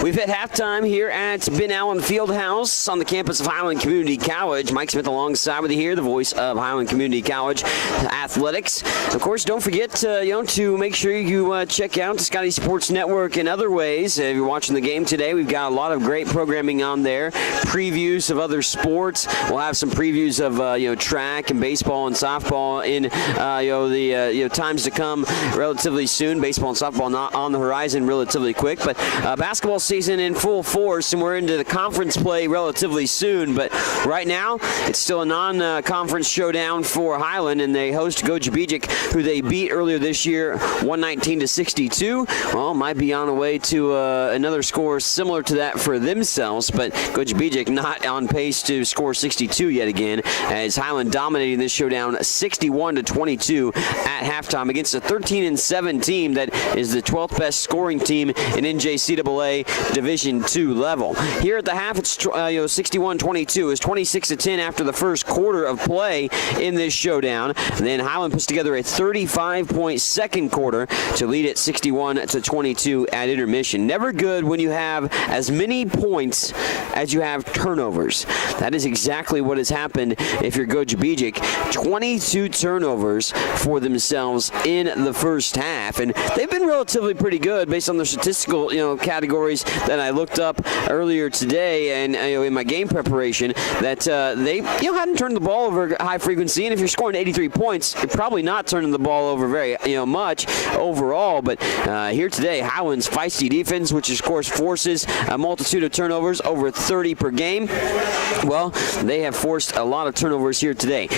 We've hit halftime here at Ben Allen Fieldhouse on the campus of Highland Community College. Mike Smith alongside with you here, the voice of Highland Community College Athletics. Of course, don't forget to make sure you check out the Scotty Sports Network in other ways. If you're watching the game today, we've got a lot of great programming on there. Previews of other sports. We'll have some previews of track and baseball and softball in the times to come relatively soon. Baseball and softball not on the horizon relatively quick, but basketball season in full force, and we're into the conference play relatively soon. But right now, it's still a non-conference showdown for Highland, and they host Gogebic, who they beat earlier this year, 119-62. Well, might be on the way to another score similar to that for themselves, but Gogebic not on pace to score 62 yet again, as Highland dominating this showdown 61-22 at halftime against a 13-7 team that is the 12th best scoring team in NJCAA Division II level. Here at the half, it's 61-22. It's 26-10 after the first quarter of play in this showdown. And then Highland puts together a 35-point second quarter to lead it 61-22 at intermission. Never good when you have as many points as you have turnovers. That is exactly what has happened if you're Gogebic. 22 turnovers for themselves in the first half, and they've been relatively pretty good based on their statistical categories that I looked up earlier today, and in my game preparation, that they hadn't turned the ball over high frequency. And if you're scoring 83 points, you're probably not turning the ball over very much overall. But here today, Highland's feisty defense, which of course forces a multitude of turnovers, over 30 per game. Well, they have forced a lot of turnovers here today.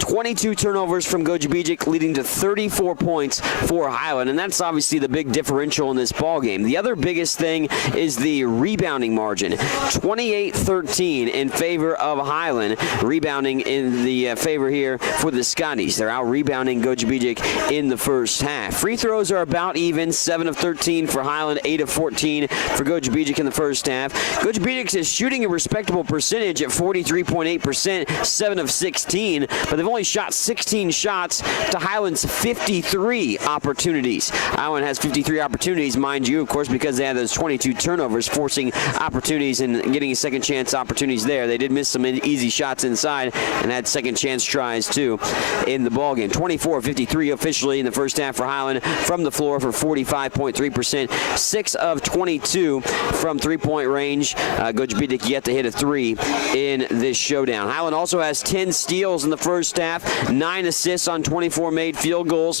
22 turnovers from Gogebic, leading to 34 points for Highland, and that's obviously the big differential in this ball game. The other biggest thing is the rebounding margin. 28-13 in favor of Highland. Rebounding in the favor here for the Scotties. They're out rebounding Gogebic in the first half. Free throws are about even. 7 of 13 for Highland, 8 of 14 for Gogebic in the first half. Gogebic is shooting a respectable percentage at 43.8%, 7 of 16, but they've only shot 16 shots to Highland's 53 opportunities. Highland has 53 opportunities, mind you, of course, because they had those 22 turnovers, forcing opportunities and getting second chance opportunities there. They did miss some easy shots inside and had second chance tries too in the ballgame. 24-53 officially in the first half for Highland from the floor for 45.3%. 6 of 22 from three-point range. Gogebic yet to hit a three in this showdown. Highland also has 10 steals in the first half, 9 assists on 24 made field goals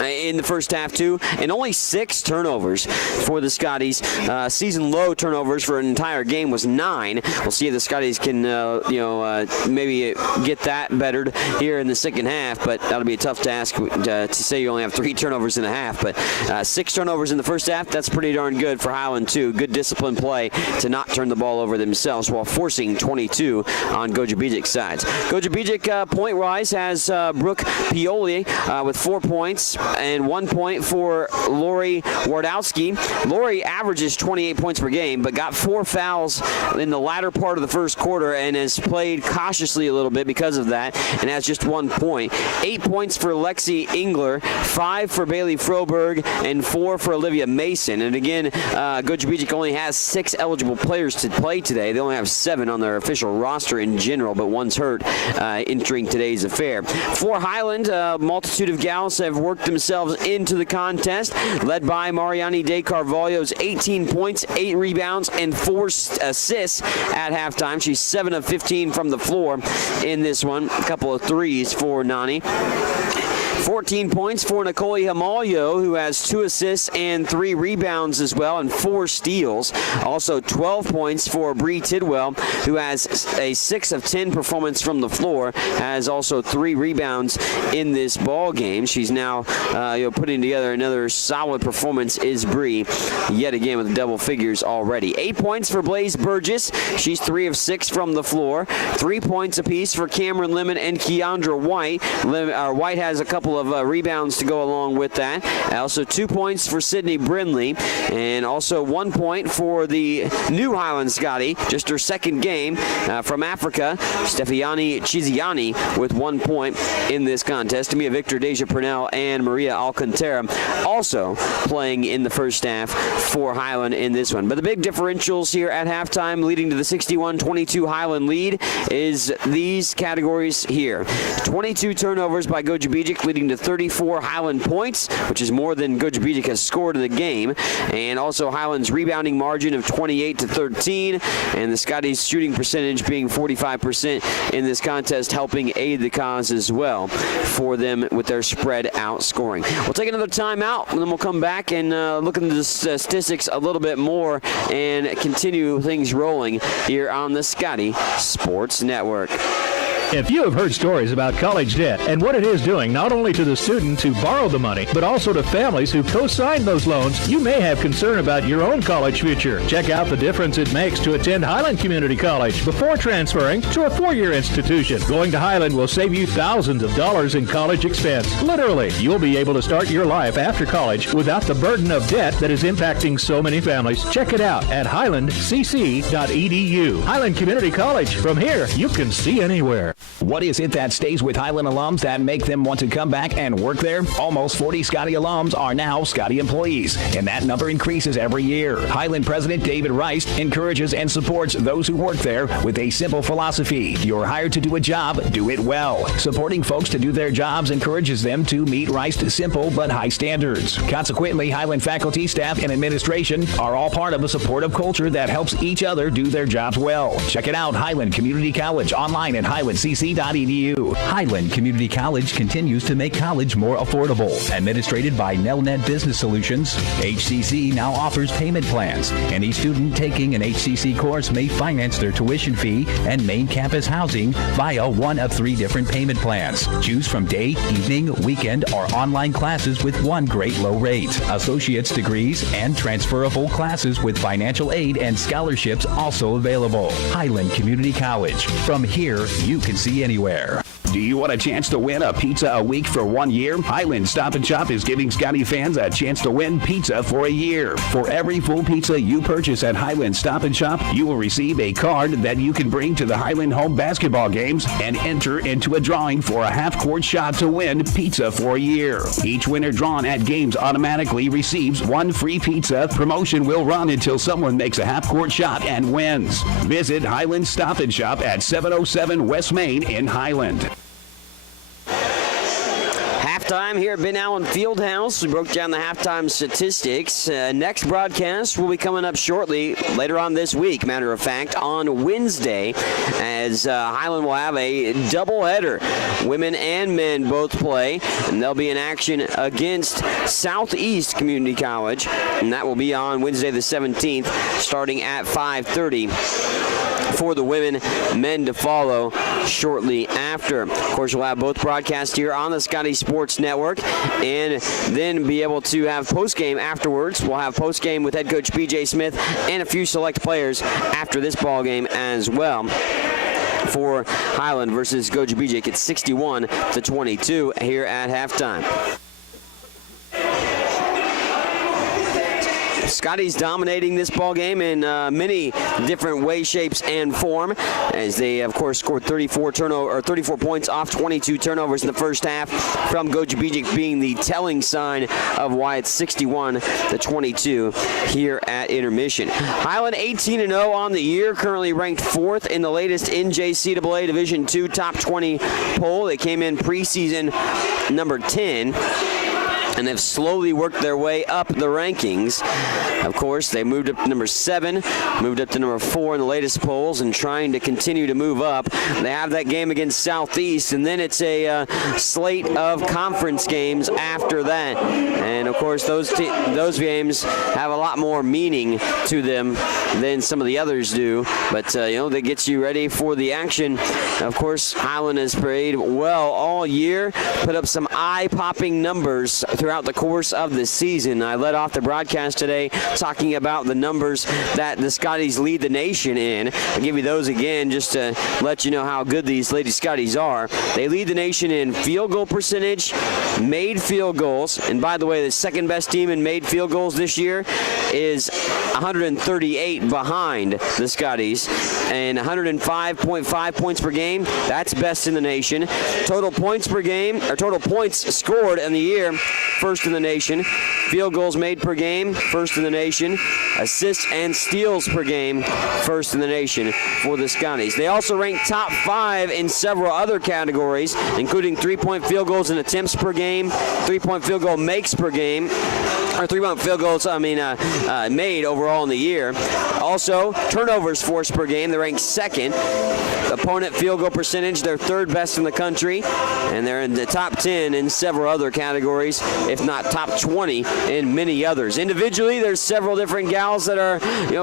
in the first half too, and only 6 turnovers for the Scotties season low turnovers for an entire game was 9. We'll see if the Scotties can, maybe get that bettered here in the second half, but that'll be a tough task to say you only have 3 turnovers in a half. But 6 turnovers in the first half, that's pretty darn good for Highland, too. Good disciplined play to not turn the ball over themselves while forcing 22 on Gogebic's sides. Gogebic, point-wise, has Brooke Pioli with 4 points and 1 point for Lori Wardowski. Lori averages 28 points per game, but got 4 fouls in the latter part of the first quarter and has played cautiously a little bit because of that and has just 1 point. 8 points for Lexi Engler, 5 for Bailey Froberg, and 4 for Olivia Mason. And again, Gogebic only has 6 eligible players to play today. They only have 7 on their official roster in general, but one's hurt entering today's affair. For Highland, a multitude of gals have worked themselves into the contest, led by Mariani De Carvalho's 18 points, 8 rebounds, and 4 assists at halftime. She's 7 of 15 from the floor in this one. A couple of threes for Nani. 14 points for Nicole Hamalio, who has 2 assists and 3 rebounds as well, and 4 steals. Also 12 points for Bree Tidwell, who has a 6 of 10 performance from the floor, has also 3 rebounds in this ball game. She's now putting together another solid performance, is Bree, yet again with double figures already. 8 points for Blaze Burgess. She's 3 of 6 from the floor. 3 points apiece for Cameron Lemon and Keandra White. White has a couple of rebounds to go along with that. Also 2 points for Sydney Brindley, and also 1 point for the new Highland Scotty, just her second game from Africa, Stefiani Chiziani, with 1 point in this contest. Tamia Victor, Deja Purnell, and Maria Alcantara also playing in the first half for Highland in this one. But the big differentials here at halftime leading to the 61-22 Highland lead is these categories here. 22 turnovers by Gogebic, leading to 34 Highland points, which is more than Gogebic has scored in the game. And also Highland's rebounding margin of 28-13, and the Scotties' shooting percentage being 45% in this contest, helping aid the cause as well for them with their spread out scoring. We'll take another timeout, and then we'll come back and look into the statistics a little bit more and continue things rolling here on the Scotty Sports Network. If you have heard stories about college debt and what it is doing not only to the student who borrowed the money, but also to families who co-signed those loans, you may have concern about your own college future. Check out the difference it makes to attend Highland Community College before transferring to a 4-year institution. Going to Highland will save you thousands of dollars in college expense. Literally, you'll be able to start your life after college without the burden of debt that is impacting so many families. Check it out at highlandcc.edu. Highland Community College. From here, you can see anywhere. What is it that stays with Highland alums that make them want to come back and work there? Almost 40 Scotty alums are now Scotty employees, and that number increases every year. Highland President David Rice encourages and supports those who work there with a simple philosophy. You're hired to do a job, do it well. Supporting folks to do their jobs encourages them to meet Rice's simple but high standards. Consequently, Highland faculty, staff, and administration are all part of a supportive culture that helps each other do their jobs well. Check it out, Highland Community College, online at highlandcc.edu. Highland Community College continues to make college more affordable. Administrated by Nelnet Business Solutions, HCC now offers payment plans. Any student taking an HCC course may finance their tuition fee and main campus housing via one of 3 different payment plans. Choose from day, evening, weekend, or online classes with one great low rate. Associate's degrees and transferable classes with financial aid and scholarships also available. Highland Community College. From here, you can see anywhere. Do you want a chance to win a pizza a week for 1 year? Highland Stop and Shop is giving Scotty fans a chance to win pizza for a year. For every full pizza you purchase at Highland Stop and Shop, you will receive a card that you can bring to the Highland home basketball games and enter into a drawing for a half-court shot to win pizza for a year. Each winner drawn at games automatically receives 1 free pizza. Promotion will run until someone makes a half-court shot and wins. Visit Highland Stop and Shop at 707 West Main in Highland. halftime here at Ben Allen Fieldhouse. We broke down the halftime statistics. Next broadcast will be coming up shortly, later on this week, matter of fact, on Wednesday, as Highland will have a doubleheader. Women and men both play, and they'll be in action against Southeast Community College, and that will be on Wednesday the 17th, starting at 5:30. For the women, men to follow shortly after. Of course, we'll have both broadcasts here on the Scotty Sports Network, and then be able to have postgame afterwards. We'll have postgame with head coach B.J. Smith and a few select players after this ball game as well. For Highland versus Gogebic, it's 61-22 here at halftime. Scotty's dominating this ball game in many different ways, shapes, and form, as they, of course, scored 34 points off 22 turnovers in the first half, from Gogebic being the telling sign of why it's 61-22 here at intermission. Highland 18-0 on the year, currently ranked 4th in the latest NJCAA Division II Top 20 poll. They came in preseason number 10. And they've slowly worked their way up the rankings. Of course, they moved up to number 7, moved up to number 4 in the latest polls, and trying to continue to move up. They have that game against Southeast, and then it's a slate of conference games after that. And of course, those games have a lot more meaning to them than some of the others do. But that gets you ready for the action. Of course, Highland has played well all year, put up some eye-popping numbers throughout the course of the season. I led off the broadcast today talking about the numbers that the Scotties lead the nation in. I'll give you those again just to let you know how good these Lady Scotties are. They lead the nation in field goal percentage, made field goals, and by the way, the second best team in made field goals this year is 138 behind the Scotties, and 105.5 points per game. That's best in the nation. Total points per game, or total points scored in the year, first in the nation. Field goals made per game, first in the nation. Assists and steals per game, first in the nation for the Scotties. They also rank top 5 in several other categories, including three-point field goals and attempts per game, three-point field goal makes per game, or three-point field goals, made overall in the year. Also, turnovers forced per game, they rank 2nd. Opponent field goal percentage, they're 3rd best in the country, and they're in the top 10 in several other categories, if not top 20 in many others. Individually, there's several different gals that are,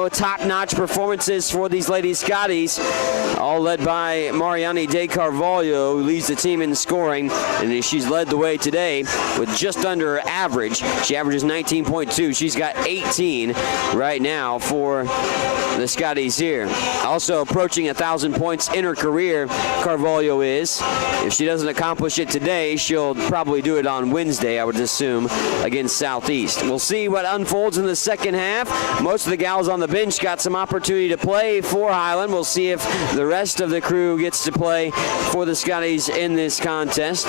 top-notch performances for these Lady Scotties, all led by Mariani De Carvalho, who leads the team in scoring, and she's led the way today with just under her average. She averages 19.2. She's got 18 right now for the Scotties here. Also approaching 1,000 points in her career, Carvalho is. If she doesn't accomplish it today, she'll probably do it on Wednesday, I would assume, against Southeast. We'll see what unfolds in the second half. Most of the gals on the bench got some opportunity to play for Highland. We'll see if the rest of the crew gets to play for the Scotties in this contest.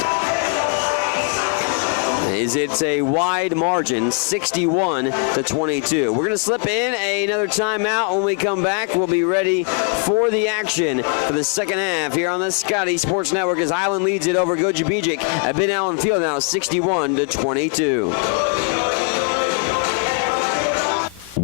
It's a wide margin, 61-22. We're going to slip in another timeout. When we come back, we'll be ready for the action for the second half here on the Scotty Sports Network, as Highland leads it over Gogebic at Ben Allen Field now, 61-22.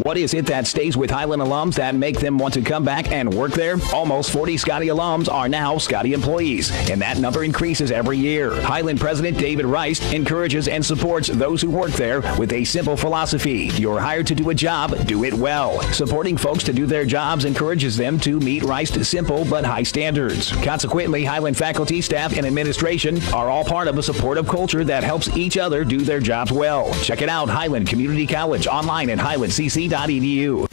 What is it that stays with Highland alums that make them want to come back and work there? Almost 40 Scotty alums are now Scotty employees, and that number increases every year. Highland President David Rice encourages and supports those who work there with a simple philosophy. You're hired to do a job, do it well. Supporting folks to do their jobs encourages them to meet Rice's simple but high standards. Consequently, Highland faculty, staff, and administration are all part of a supportive culture that helps each other do their jobs well. Check it out, Highland Community College, online at highlandcc.edu.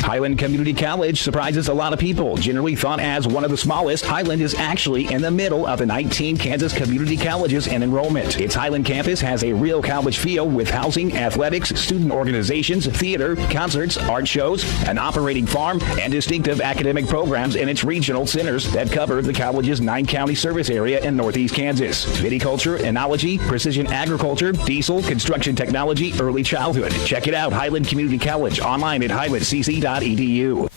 Highland Community College surprises a lot of people. Generally thought as one of the smallest, Highland is actually in the middle of the 19 Kansas community colleges in enrollment. Its Highland campus has a real college feel with housing, athletics, student organizations, theater, concerts, art shows, an operating farm, and distinctive academic programs in its regional centers that cover the college's 9-county service area in northeast Kansas. Viticulture, enology, precision agriculture, diesel, construction technology, early childhood. Check it out, Highland Community College, online at highlandcc.edu.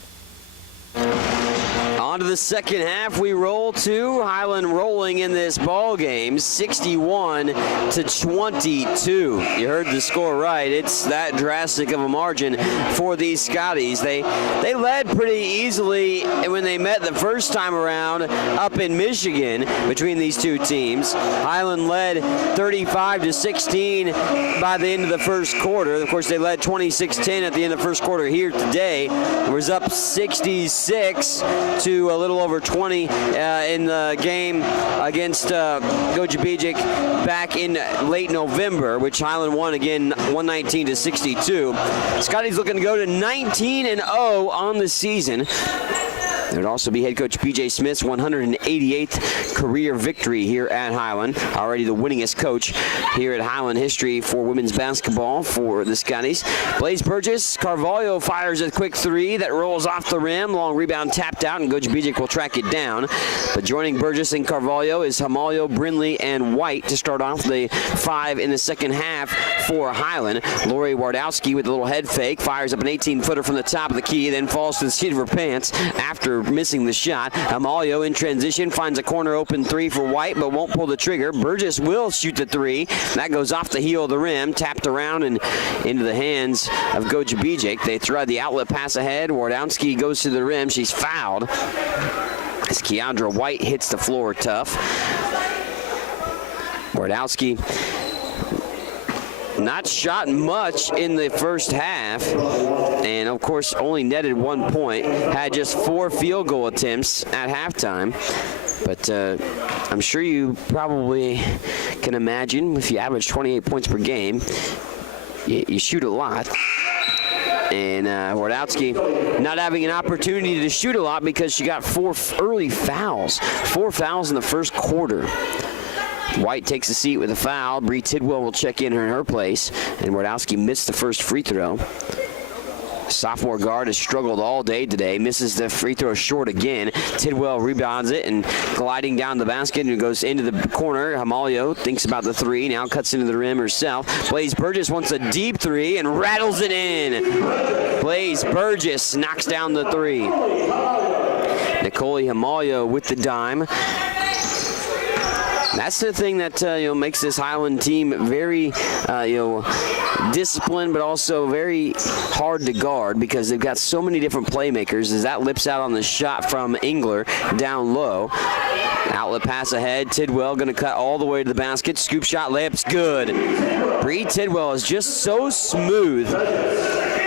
On to the second half we roll to. Highland rolling in this ball game, 61-22. You heard the score right. It's that drastic of a margin for these Scotties. They led pretty easily when they met the first time around up in Michigan between these two teams. Highland led 35-16 by the end of the first quarter. Of course, they led 26-10 at the end of the first quarter here today. It was up 66 to a little over 20 in the game against Gogebic back in late November, which Highland won again 119-62. Scotty's looking to go to 19-0 on the season. It would also be head coach B.J. Smith's 188th career victory here at Highland. Already the winningest coach here at Highland history for women's basketball for the Scotties. Blaze Burgess, Carvalho fires a quick three that rolls off the rim. Long rebound tapped out, and Gogebic will track it down. But joining Burgess and Carvalho is Hamalio, Brindley, and White to start off the five in the second half for Highland. Lori Wardowski with a little head fake, fires up an 18-footer from the top of the key, then falls to the seat of her pants after missing the shot. Hamalio in transition finds a corner open three for White, but won't pull the trigger. Burgess will shoot the three. That goes off the heel of the rim, tapped around and into the hands of Gogebic. They throw the outlet pass ahead. Wardowski goes to the rim. She's fouled as Keandra White hits the floor tough. Wardowski not shot much in the first half, and of course only netted 1 point. Had just 4 field goal attempts at halftime. But I'm sure you probably can imagine if you average 28 points per game, you shoot a lot. And Wardowski not having an opportunity to shoot a lot because she got 4 early fouls. 4 fouls in the first quarter. White takes a seat with a foul. Bree Tidwell will check in her place, and Wardowski missed the first free throw. Sophomore guard has struggled all day today, misses the free throw short again. Tidwell rebounds it and gliding down the basket and goes into the corner. Hamalio thinks about the three, now cuts into the rim herself. Blaze Burgess wants a deep three and rattles it in. Blaze Burgess knocks down the three. Nicole Hamalio with the dime. That's the thing that makes this Highland team very disciplined, but also very hard to guard because they've got so many different playmakers. As that lips out on the shot from Engler down low. Outlet pass ahead. Tidwell going to cut all the way to the basket. Scoop shot, layup's good. Bree Tidwell is just so smooth.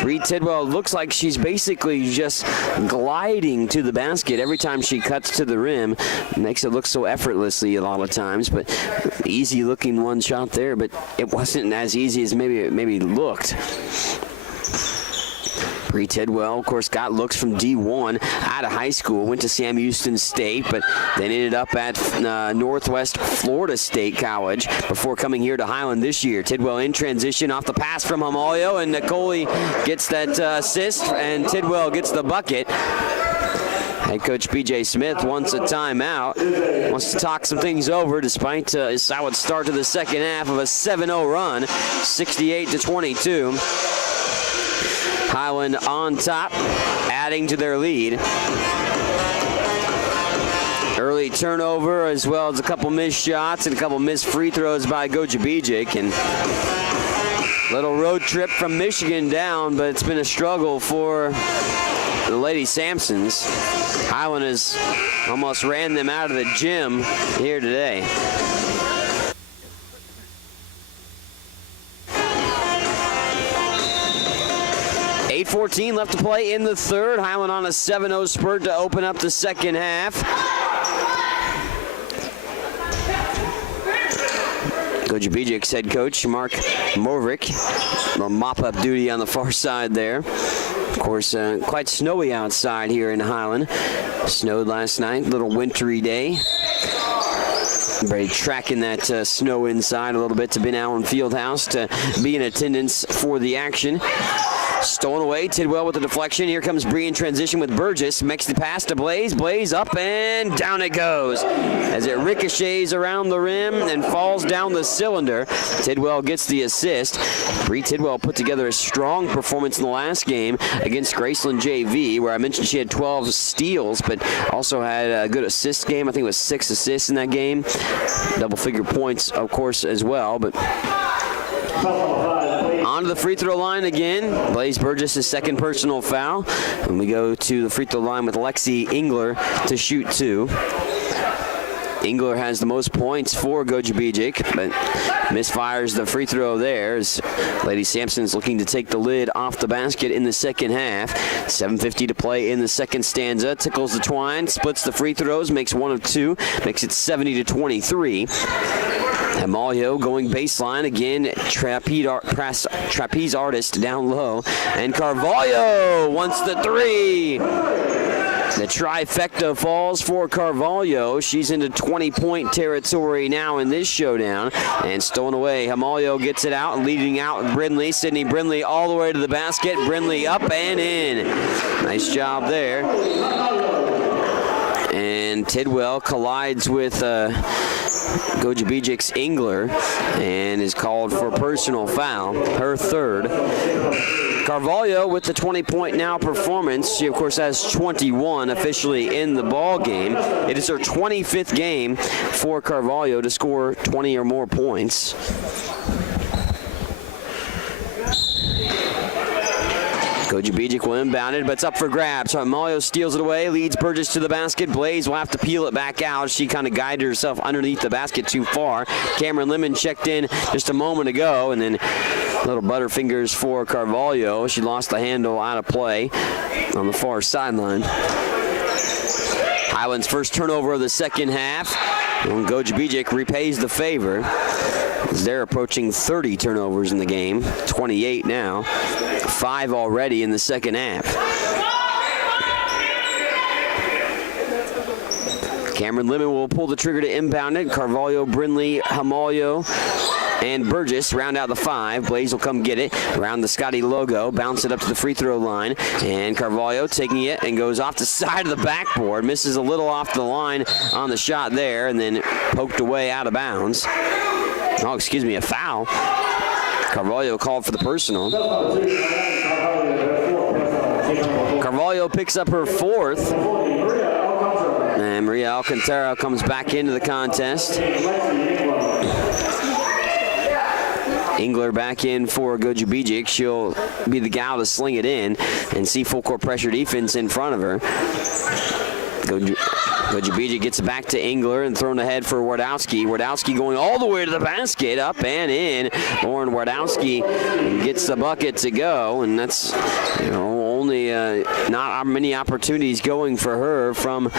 Bree Tidwell looks like she's basically just gliding to the basket every time she cuts to the rim. Makes it look so effortlessly a lot of times, but easy looking one shot there, but it wasn't as easy as maybe it looked. Bree Tidwell, of course, got looks from D1 out of high school, went to Sam Houston State, but then ended up at Northwest Florida State College before coming here to Highland this year. Tidwell in transition off the pass from Hamalio, and Nicole gets that assist, and Tidwell gets the bucket. Head coach B.J. Smith wants a timeout, wants to talk some things over despite his solid start to the second half of a 7-0 run, 68-22. Highland on top, adding to their lead. Early turnover as well as a couple missed shots and a couple missed free throws by Gogebic. And little road trip from Michigan down, but it's been a struggle for the Lady Sampsons. Highland has almost ran them out of the gym here today. 8:14 left to play in the third. Highland on a 7-0 spurt to open up the second half. Gojebic's head coach, Mark Morvik, a mop-up duty on the far side there. Of course, quite snowy outside here in Highland. Snowed last night, little wintry day. Everybody tracking that snow inside a little bit to Ben Allen Fieldhouse to be in attendance for the action. Stolen away. Tidwell with the deflection. Here comes Bree in transition with Burgess. Makes the pass to Blaze. Blaze up and down it goes as it ricochets around the rim and falls down the cylinder. Tidwell gets the assist. Bree Tidwell put together a strong performance in the last game against Graceland JV, where I mentioned she had 12 steals, but also had a good assist game. I think it was 6 assists in that game. Double-figure points, of course, as well. But on to the free throw line again. Blaze Burgess' second personal foul. And we go to the free throw line with Lexi Engler to shoot 2. Engler has the most points for Gogebic, but misfires the free throw there as Lady Sampson's looking to take the lid off the basket in the second half. 7:50 to play in the second stanza. Tickles the twine, splits the free throws, makes 1 of 2, makes it 70-23. Amalio going baseline again. Trapeze artist down low, and Carvalho wants the 3. The trifecta falls for Carvalho. She's into 20-point territory now in this showdown. And stolen away. Amalio gets it out, leading out Brindley. Sydney Brindley all the way to the basket. Brindley up and in. Nice job there. And Tidwell collides with Gojebic's Engler and is called for personal foul, her third. Carvalho with the 20-point now performance. She, of course, has 21 officially in the ball game. It is her 25th game for Carvalho to score 20 or more points. Gogebic will inbound it, but it's up for grabs. So Amalio steals it away, leads Burgess to the basket. Blaze will have to peel it back out. She kind of guided herself underneath the basket too far. Cameron Lemon checked in just a moment ago, and then little butterfingers for Carvalho. She lost the handle out of play on the far sideline. Highland's first turnover of the second half. And Gogebic repays the favor as they're approaching 30 turnovers in the game. 28 now. 5 already in the second half. Cameron Lemon will pull the trigger to inbound it. Carvalho, Brindley, Amalio, and Burgess round out the 5. Blaze will come get it around the Scotty logo, bounce it up to the free throw line, and Carvalho taking it and goes off the side of the backboard, misses a little off the line on the shot there, and then poked away out of bounds. Oh, excuse me, a foul. Carvalho called for the personal. Carvalho picks up her 4th. And Maria Alcantara comes back into the contest. Engler back in for Gogebic. She'll be the gal to sling it in and see full court pressure defense in front of her. Gogebic gets it back to Engler and thrown ahead for Wardowski. Wardowski going all the way to the basket, up and in. Lauren Wardowski gets the bucket to go, and that's only not many opportunities going for her from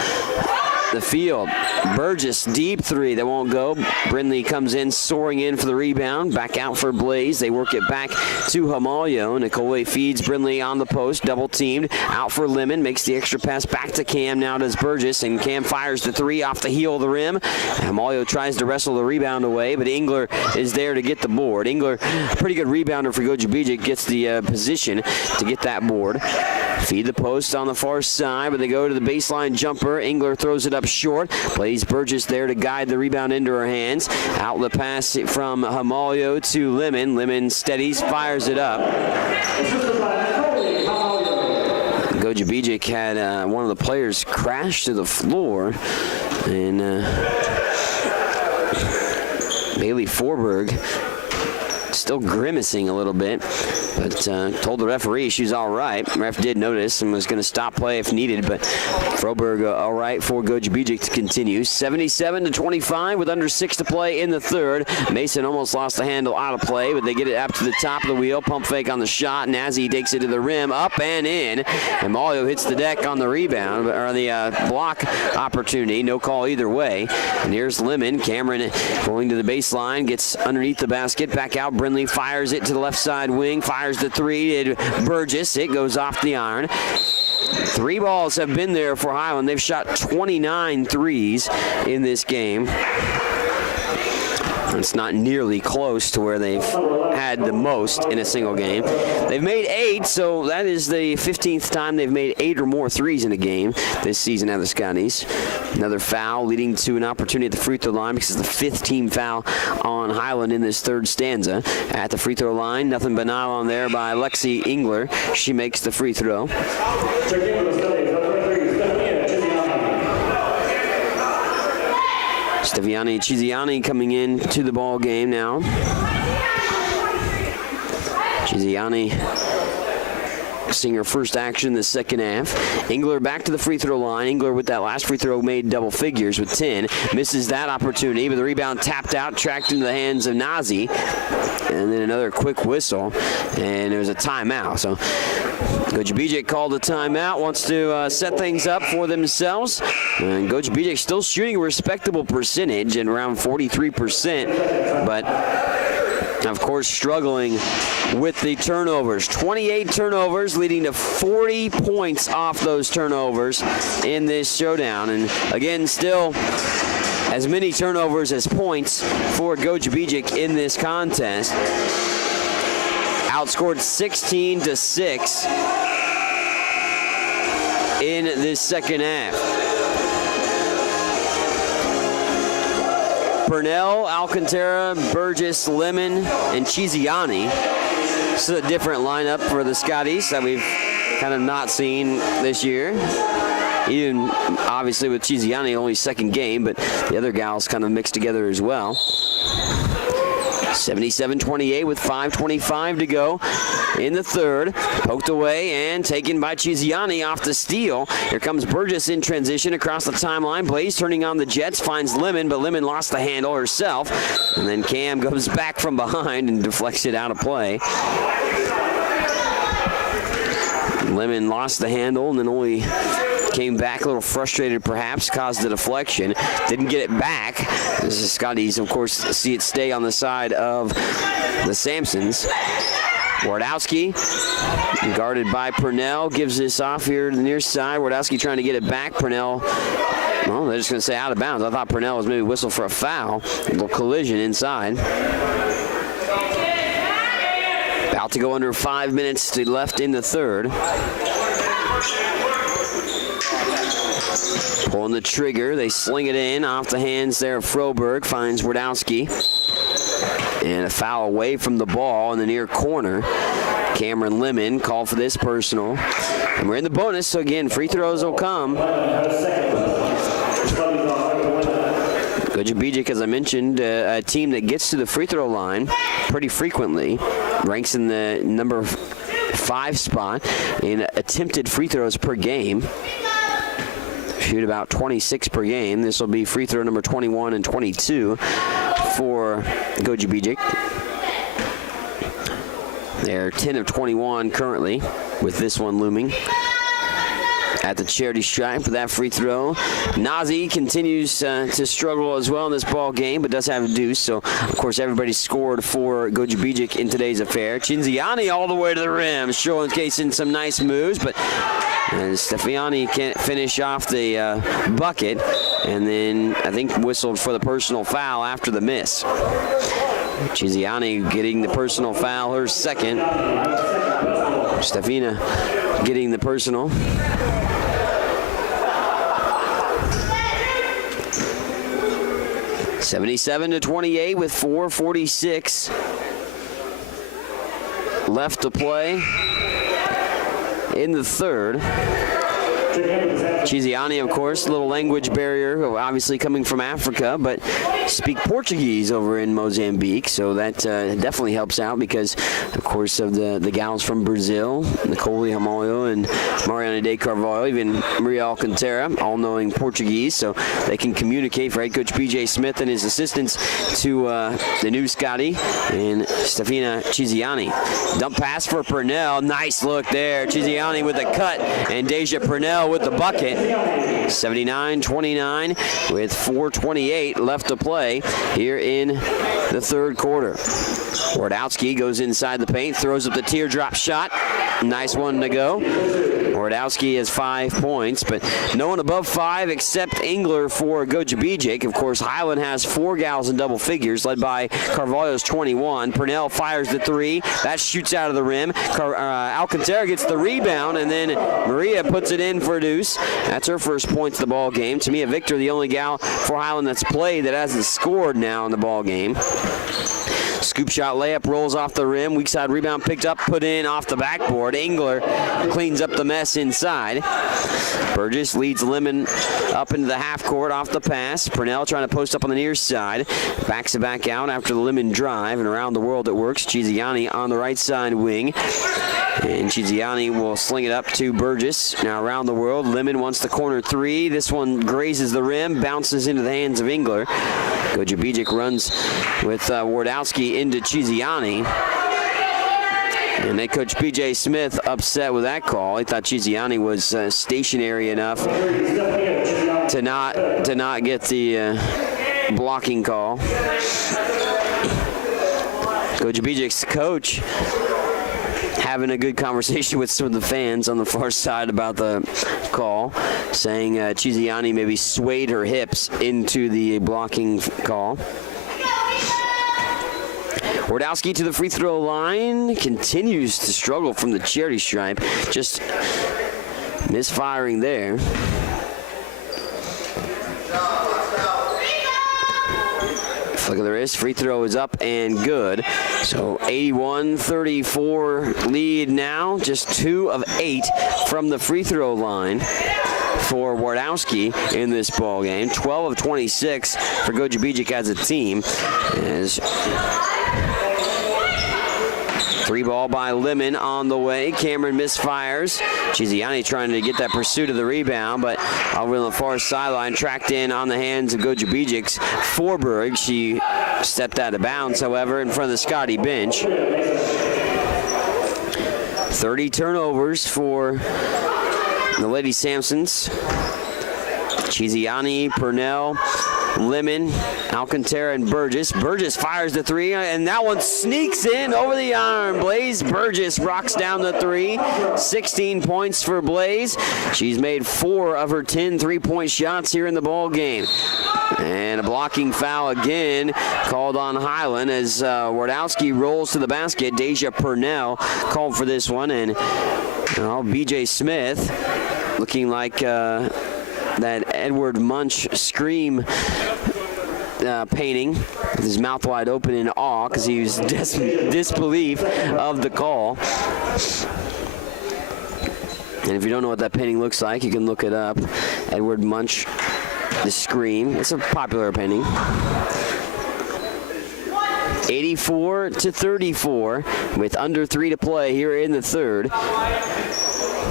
the field. Burgess, deep 3 that won't go. Brindley comes in, soaring in for the rebound. Back out for Blaze. They work it back to Amalio. Nicole feeds Brindley on the post, double teamed. Out for Lemon, makes the extra pass back to Cam. Now does Burgess, and Cam fires the 3 off the heel of the rim. Amalio tries to wrestle the rebound away, but Engler is there to get the board. Engler, pretty good rebounder for Gogebic, gets the position to get that board. Feed the post on the far side, but they go to the baseline jumper. Engler throws it up short. Blaze Burgess there to guide the rebound into her hands. Outlet pass from Amalio to Lemon. Lemon steadies, fires it up. Gogebic had one of the players crash to the floor, and Bailey Forberg still grimacing a little bit, but told the referee she's all right. The ref did notice and was going to stop play if needed, but Forberg all right for Gogebic to continue. 77-25 with under 6 to play in the third. Mason almost lost the handle out of play, but they get it up to the top of the wheel. Pump fake on the shot. Nazi takes it to the rim, up and in. And Mario hits the deck on the rebound, or the block opportunity. No call either way. And here's Lemon. Cameron going to the baseline, gets underneath the basket, back out. Brindley fires it to the left side wing, fires the 3 to Burgess. It goes off the iron. 3 balls have been there for Highland. They've shot 29 threes in this game. It's not nearly close to where they've had the most in a single game. They've made 8, so that is the 15th time they've made 8 or more threes in a game this season at the Scotties. Another foul leading to an opportunity at the free throw line because it's the 5th team foul on Highland in this third stanza. At the free throw line, nothing but nylon there by Lexi Engler. She makes the free throw. Steviani Chiziani coming in to the ball game now. Chiziani seeing her first action in the second half. Engler back to the free throw line. Engler with that last free throw made double figures with 10. Misses that opportunity, but the rebound tapped out, tracked into the hands of Nazi. And then another quick whistle, and it was a timeout. So Gogebic called a timeout, wants to set things up for themselves. And Gogebic still shooting a respectable percentage at around 43%, but of course struggling with the turnovers. 28 turnovers leading to 40 points off those turnovers in this showdown. And again, still as many turnovers as points for Gogebic in this contest. Outscored 16-6 in this second half. Purnell, Alcantara, Burgess, Lemon, and Chiziani. This is a different lineup for the Scotties that we've kind of not seen this year. Even obviously with Chiziani, only second game, but the other gals kind of mixed together as well. 77-28 with 5:25 to go in the third. Poked away and taken by Chiziani off the steal. Here comes Burgess in transition across the timeline. Blaze turning on the Jets, finds Lemon, but Lemon lost the handle herself. And then Cam goes back from behind and deflects it out of play. Lemon lost the handle and then only came back a little frustrated, perhaps, caused the deflection. Didn't get it back. This is Scotties, of course, see it stay on the side of the Sampsons. Wardowski, guarded by Purnell, gives this off here to the near side. Wardowski trying to get it back. Purnell, well, they're just going to say out of bounds. I thought Purnell was maybe whistled for a foul. A little collision inside. About to go under 5 minutes left in the third. Pulling the trigger, they sling it in off the hands there of Froberg, finds Wardowski. And a foul away from the ball in the near corner. Cameron Lemon called for this personal. And we're in the bonus, so again, free throws will come. Gogebic, as I mentioned, a team that gets to the free throw line pretty frequently. Ranks in the number 5 spot in attempted free throws per game. Shoot about 26 per game. This will be free throw number 21 and 22 for Gogebic. They're 10 of 21 currently, with this one looming at the charity stripe with that free throw. Nazi continues to struggle as well in this ball game, but does have a deuce. So, of course, everybody scored for Gogebic in today's affair. Chinziani all the way to the rim, showcasing some nice moves, but Stefiani can't finish off the bucket, and then I think whistled for the personal foul after the miss. Chiziani getting the personal foul, her second. Stefina getting the personal. (77-28) with 4:46 left to play in the third. Chiziani, of course, a little language barrier, obviously coming from Africa, but speak Portuguese over in Mozambique, so that definitely helps out because, of course, of the gals from Brazil, Nicole Ramalho and Mariana de Carvalho, even Maria Alcantara, all knowing Portuguese, so they can communicate for head coach B.J. Smith and his assistants to the new Scotty and Stefina Chiziani. Dump pass for Purnell. Nice look there. Chiziani with a cut and Deja Purnell with the bucket. 79-29 with 4:28 left to play here in the third quarter. Wardowski goes inside the paint, throws up the teardrop shot. Nice one to go. Wardowski has 5 points, but no one above 5 except Engler for Gogebic. Of course, Highland has 4 gals in double figures, led by Carvalho's 21. Purnell fires the 3. That shoots out of the rim. Alcantara gets the rebound, and then Maria puts it in for deuce. That's her first points of the ball game. Tamia Victor, the only gal for Highland that's played that hasn't scored now in the ball game. Scoop shot layup rolls off the rim. Weak side rebound picked up, put in off the backboard. Engler cleans up the mess inside. Burgess leads Lemon up into the half court off the pass. Purnell trying to post up on the near side. Backs it back out after the Lemon drive, and around the world it works. Chiziani on the right side wing. And Chiziani will sling it up to Burgess. Now around the world, Lemon wants the corner 3. This one grazes the rim, bounces into the hands of Engler. Gogebic runs with Wardowski into Chiziani. And they coach B.J. Smith upset with that call. He thought Chiziani was stationary enough to not get the blocking call. Gojebic's coach having a good conversation with some of the fans on the far side about the call, saying Chiziani maybe swayed her hips into the blocking call. Wardowski to the free throw line, continues to struggle from the charity stripe, just misfiring there. Look at the wrist. Free throw is up and good. So 81-34 lead now. Just 2 of 8 from the free throw line for Wardowski in this ball game. 12 of 26 for Gogebic as a team. As 3 ball by Lemon on the way. Cameron misfires. Chiziani trying to get that pursuit of the rebound, but over on the far sideline, tracked in on the hands of Gojebic's Forberg. She stepped out of bounds, however, in front of the Scotty bench. 30 turnovers for the Lady Sampsons. Chiziani, Purnell, Lemon, Alcantara, and Burgess. Burgess fires the 3, and that one sneaks in over the arm. Blaze Burgess rocks down the 3. 16 points for Blaze. She's made 4 of her 10 3-point shots here in the ball game. And a blocking foul again called on Highland as Wardowski rolls to the basket. Deja Purnell called for this one, and B.J. Smith looking like that Edward Munch scream painting with his mouth wide open in awe because he was disbelief of the call. And if you don't know what that painting looks like, you can look it up. Edward Munch, the scream. It's a popular painting. 84-34 with under 3 to play here in the third.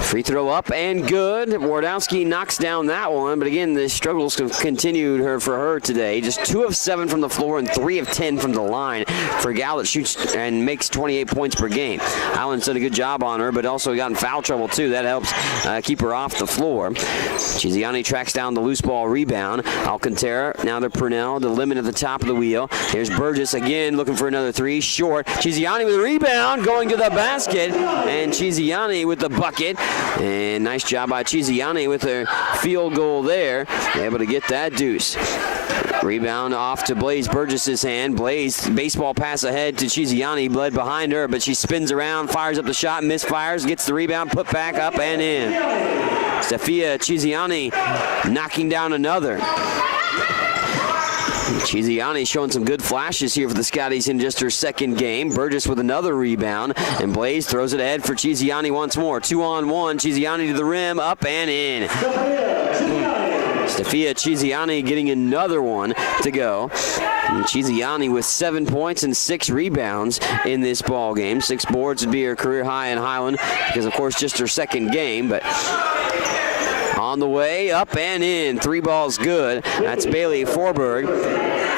Free throw up and good. Wardowski knocks down that one, but again, the struggles continued for her today. Just 2 of 7 from the floor and 3 of 10 from the line for a gal that shoots and makes 28 points per game. Highland's done a good job on her, but also got in foul trouble too. That helps keep her off the floor. Chiziani tracks down the loose ball rebound. Alcantara, now to Purnell, the Lemon at the top of the wheel. Here's Burgess again looking for another 3, short. Chiziani with a rebound, going to the basket, and Chiziani with the bucket. And nice job by Chiziani with her field goal there. Able to get that deuce. Rebound off to Blaze Burgess's hand. Blaze, baseball pass ahead to Chiziani, bled behind her, but she spins around, fires up the shot, misfires, gets the rebound, put back up and in. Stefia Chiziani knocking down another. Chiziani showing some good flashes here for the Scotties in just her second game. Burgess with another rebound, and Blaze throws it ahead for Chiziani once more. 2-on-1, Chiziani to the rim, up and in. Stefia Chiziani getting another one to go. And Chiziani with 7 points and 6 rebounds in this ball game. 6 boards would be her career high in Highland because, of course, just her second game, but on the way, up and in. 3 balls good. That's Bailey Forberg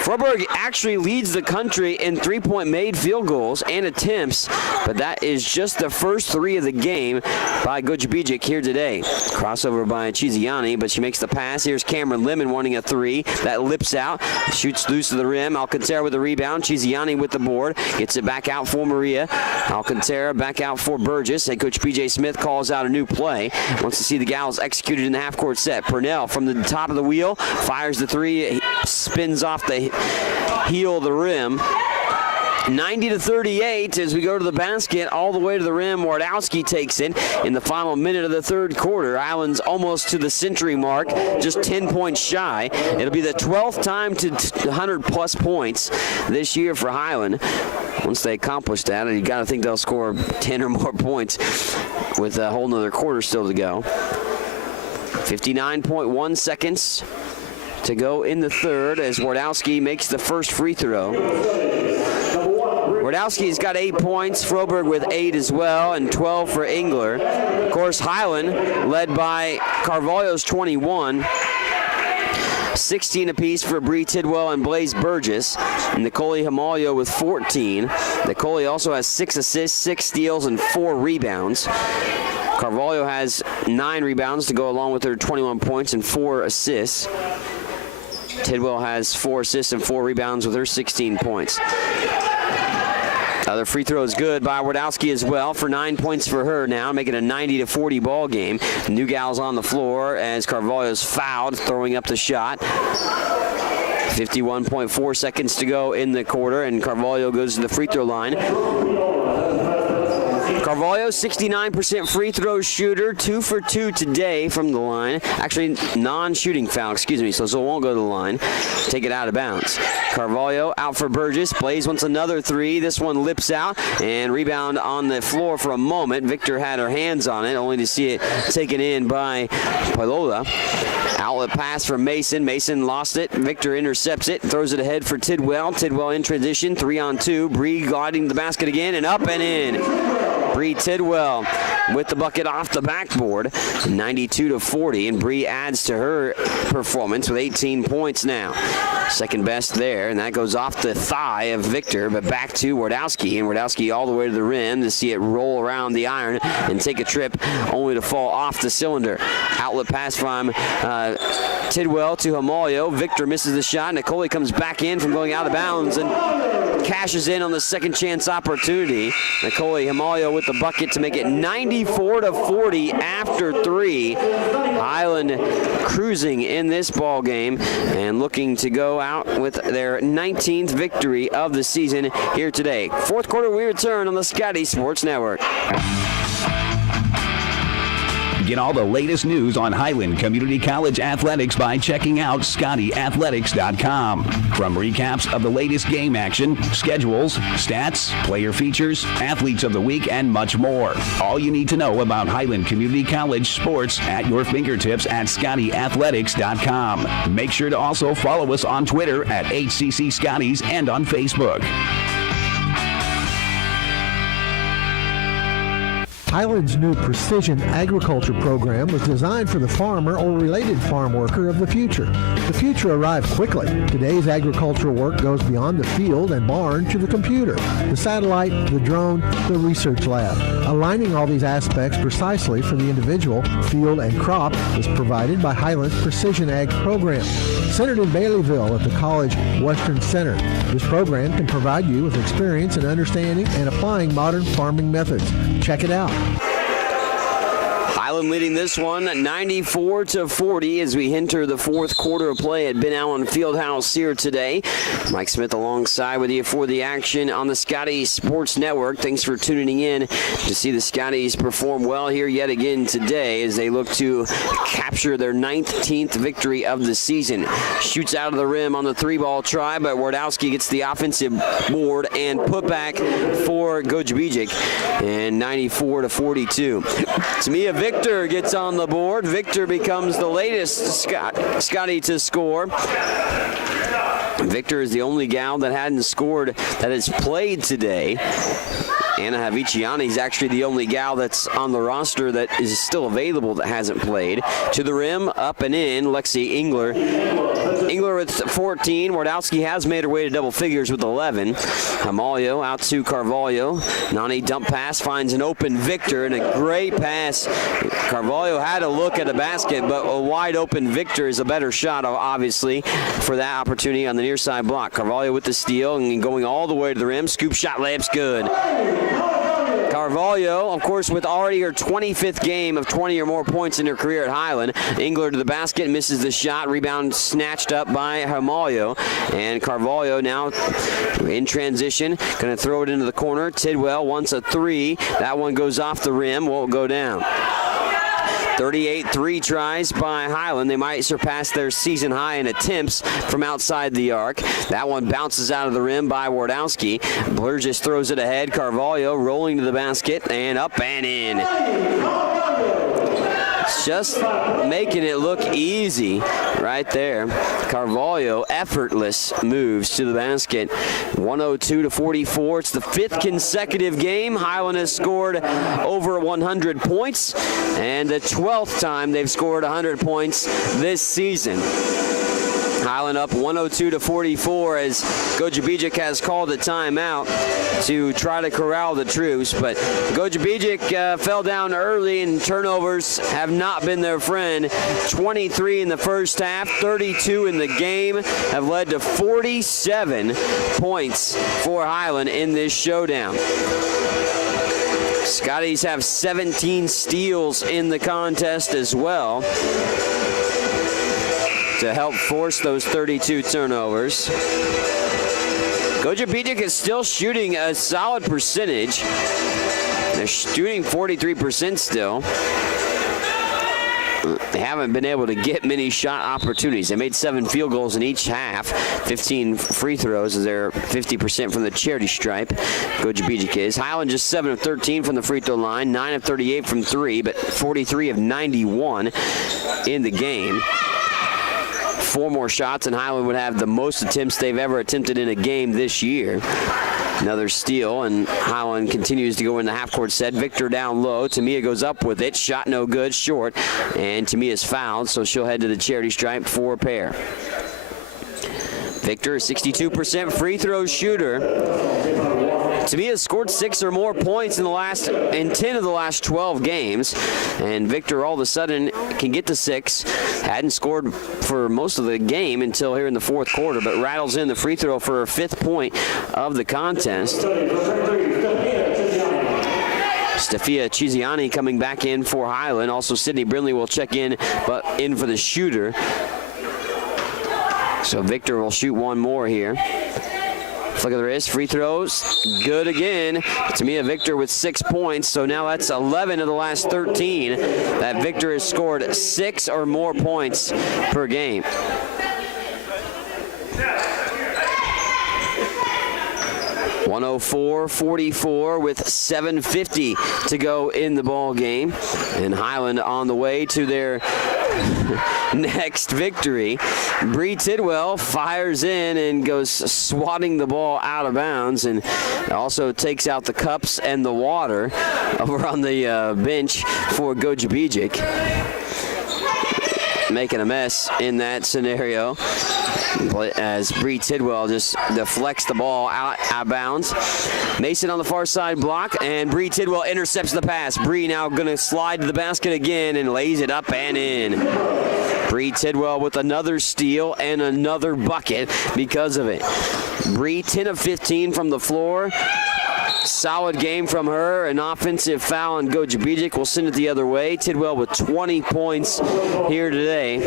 Froberg actually leads the country in three-point made field goals and attempts, but that is just the first 3 of the game by Gogebic here today. Crossover by Chiziani, but she makes the pass. Here's Cameron Lemon wanting a 3. That lips out, shoots loose to the rim. Alcantara with the rebound. Chiziani with the board. Gets it back out for Maria. Alcantara back out for Burgess. And Coach P.J. Smith calls out a new play. Wants to see the Gals executed in the half-court set. Purnell from the top of the wheel fires the 3. Spins off the heel of the rim. 90-38 as we go to the basket, all the way to the rim. Wardowski takes it in the final minute of the third quarter. Highland's almost to the century mark, just 10 points shy. It'll be the 12th time to 100-plus points this year for Highland. Once they accomplish that, you got to think they'll score 10 or more points with a whole nother quarter still to go. 59.1 seconds to go in the third as Wardowski makes the first free throw. Wardowski's got 8 points, Froberg with 8 as well, and 12 for Engler. Of course, Highland led by Carvalho's 21. 16 apiece for Bree Tidwell and Blaze Burgess. And Nicole Himalio with 14. Nicole also has 6 assists, 6 steals, and 4 rebounds. Carvalho has 9 rebounds to go along with her 21 points and 4 assists. Tidwell has 4 assists and 4 rebounds with her 16 points. Other free throw is good by Wardowski as well for 9 points for her now, making a 90-40 ball game. The new gal's on the floor as Carvalho's fouled, throwing up the shot. 51.4 seconds to go in the quarter, and Carvalho goes to the free throw line. Carvalho, 69% free throw shooter, 2 for 2 today from the line. Actually, non-shooting foul, excuse me, so it won't go to the line. Take it out of bounds. Carvalho out for Burgess. Blaze wants another 3. This one lips out and rebound on the floor for a moment. Victor had her hands on it, only to see it taken in by Pilola. Outlet pass from Mason. Mason lost it. Victor intercepts it, throws it ahead for Tidwell. Tidwell in transition, 3-on-2. Bree gliding the basket again and up and in. Bree Tidwell with the bucket off the backboard, 92-40, and Bree adds to her performance with 18 points now. Second best there, and that goes off the thigh of Victor, but back to Wardowski, and Wardowski all the way to the rim to see it roll around the iron and take a trip, only to fall off the cylinder. Outlet pass from Tidwell to Himalio. Victor misses the shot. Nicole comes back in from going out of bounds and cashes in on the second chance opportunity. Nicole Himalio with the bucket to make it 94-40 after 3. Highland cruising in this ball game and looking to go out with their 19th victory of the season here today. Fourth quarter, we return on the Scotty Sports Network. Get all the latest news on Highland Community College athletics by checking out ScottyAthletics.com. From recaps of the latest game action, schedules, stats, player features, athletes of the week, and much more. All you need to know about Highland Community College sports at your fingertips at ScottyAthletics.com. Make sure to also follow us on Twitter at HCC Scotties and on Facebook. Highland's new precision agriculture program was designed for the farmer or related farm worker of the future. The future arrived quickly. Today's agricultural work goes beyond the field and barn to the computer, the satellite, the drone, the research lab. Aligning all these aspects precisely for the individual, field, and crop is provided by Highland's Precision Ag program. Centered in Baileyville at the College Western Center, this program can provide you with experience in understanding and applying modern farming methods. Check it out. Highland leading this one 94-40 as we enter the fourth quarter of play at Ben Allen Fieldhouse here today. Mike Smith alongside with you for the action on the Scotty Sports Network. Thanks for tuning in to see the Scotties perform well here yet again today as they look to capture their 19th victory of the season. Shoots out of the rim on the 3-ball try, but Wardowski gets the offensive board and put back for Gogebic, and 94-42. Tamia Victor gets on the board. Victor becomes the latest Scotty to score. Victor is the only gal that hadn't scored that has played today. Anna Haviciani is actually the only gal that's on the roster that is still available that hasn't played. To the rim, up and in, Lexi Engler Engler with 14. Wardowski has made her way to double figures with 11. Hamalio out to Carvalho. Nani dump pass finds an open Victor, and a great pass. Carvalho had a look at the basket, but a wide open Victor is a better shot, obviously, for that opportunity on the near side block. Carvalho with the steal and going all the way to the rim. Scoop shot, layup's good. Carvalho, of course, with already her 25th game of 20 or more points in her career at Highland. Engler to the basket, misses the shot. Rebound snatched up by Hamalio. And Carvalho now in transition, going to throw it into the corner. Tidwell wants a three. That one goes off the rim, won't go down. 38 three tries by Highland. They might surpass their season high in attempts from outside the arc. That one bounces out of the rim by Wardowski. Burgess throws it ahead. Carvalho rolling to the basket and up and in. Just making it look easy right there. Carvalho, effortless moves to the basket. 102-44. It's the 5th consecutive game Highland has scored over 100 points, and the 12th time they've scored 100 points this season. Highland up 102-44 as Gogebic has called a timeout to try to corral the troops, but Gogebic fell down early, and turnovers have not been their friend. 23 in the first half, 32 in the game, have led to 47 points for Highland in this showdown. Scotties have 17 steals in the contest as well to help force those 32 turnovers. Gogebic is still shooting a solid percentage. They're shooting 43% still. They haven't been able to get many shot opportunities. They made 7 field goals in each half, 15 free throws as they're 50% from the charity stripe. Gogebic is. Highland just 7 of 13 from the free throw line, 9 of 38 from 3, but 43 of 91 in the game. 4 more shots, and Highland would have the most attempts they've ever attempted in a game this year. Another steal, and Highland continues to go in the half-court set. Victor down low. Tamia goes up with it. Shot no good, short, and Tamia's fouled, so she'll head to the charity stripe for a pair. Victor, a 62% free throw shooter. Tamia scored 6 or more points in 10 of the last 12 games, and Victor all of a sudden can get to 6. Hadn't scored for most of the game until here in the 4th quarter, but rattles in the free throw for her 5th point of the contest. Stefia Chiziani coming back in for Highland. Also, Sydney Brindley will check in, but in for the shooter. So Victor will shoot one more here. Flick of the wrist, free throws, good again. Tamia Victor with 6 points, so now that's 11 of the last 13 that Victor has scored 6 or more points per game. (104-44) with 7:50 to go in the ball game, and Highland on the way to their next victory. Bree Tidwell fires in and goes swatting the ball out of bounds, and also takes out the cups and the water over on the bench for Gogebic. Making a mess in that scenario as Bree Tidwell just deflects the ball out of bounds. Mason on the far side block, and Bree Tidwell intercepts the pass. Bree now going to slide to the basket again and lays it up and in. Bree Tidwell with another steal and another bucket because of it. Bree 10 of 15 from the floor. Solid game from her. An offensive foul on Gogebic will send it the other way. Tidwell with 20 points here today.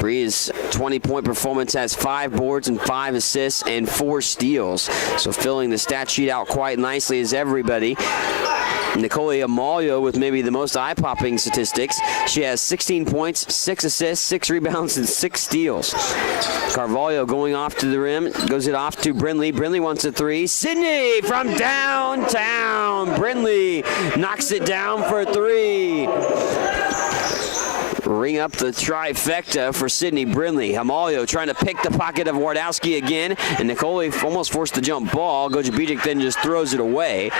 Bree's 20-point performance has 5 boards and 5 assists and 4 steals. So filling the stat sheet out quite nicely is everybody. Nicole Amalio with maybe the most eye-popping statistics. She has 16 points, 6 assists, 6 rebounds, and 6 steals. Carvalho going off to the rim, goes it off to Brindley. Brindley wants a 3. Sydney from downtown. Brindley knocks it down for 3. Ring up the trifecta for Sydney Brindley. Hamalio trying to pick the pocket of Wardowski again, and Nicole almost forced the jump ball. Gogebic then just throws it away.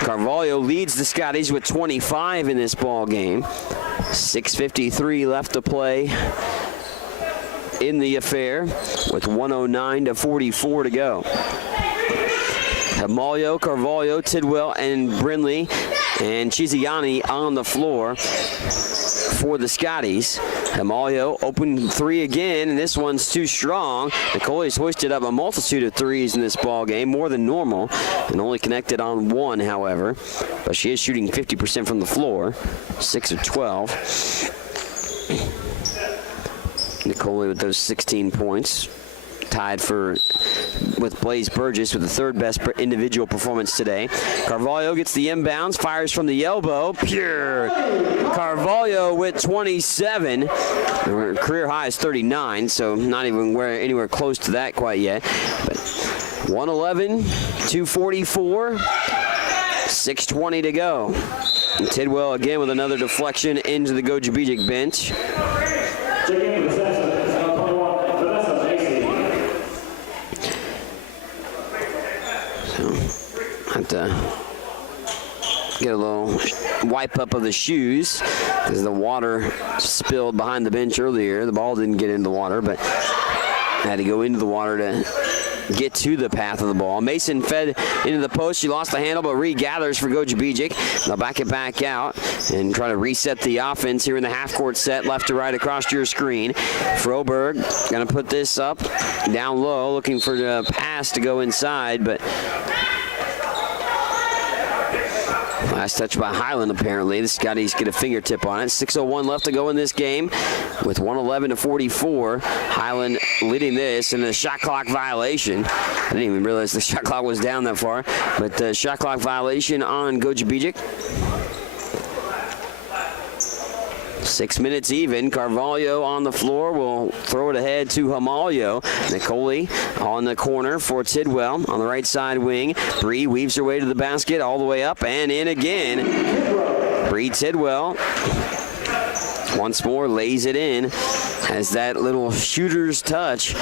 Carvalho leads the Scotties with 25 in this ball game. 6:53 left to play in the affair with 109-44 to go. Hamalio, Carvalho, Tidwell, and Brindley and Chiziani on the floor for the Scotties. Hamalio open three again, and this one's too strong. Nicoli's hoisted up a multitude of threes in this ball game, more than normal, and only connected on one, however. But she is shooting 50% from the floor, 6 of 12. Nicoli with those 16 points. Tied with Blaze Burgess with the third best individual performance today. Carvalho gets the inbounds, fires from the elbow. Pure. Carvalho with 27. Her career high is 39, so not even anywhere close to that quite yet. But 111, 244, 6:20 to go. And Tidwell again with another deflection into the Gogebic bench. Have to get a little wipe up of the shoes because the water spilled behind the bench earlier. The ball didn't get into the water, but had to go into the water to get to the path of the ball. Mason fed into the post. She lost the handle, but regathers for Gogebic. They'll back it back out and try to reset the offense here in the half-court set, left to right across your screen. Froberg going to put this up down low, looking for the pass to go inside, but last touch by Highland, apparently. The Scotties get a fingertip on it. 6:01 left to go in this game with 111-44. Highland leading this in a shot clock violation. I didn't even realize the shot clock was down that far. But shot clock violation on Gogebic. 6 minutes even. Carvalho on the floor will throw it ahead to Hamalio. Nicoli on the corner for Tidwell on the right side wing. Bree weaves her way to the basket all the way up and in again. Bree Tidwell once more lays it in. Has that little shooter's touch,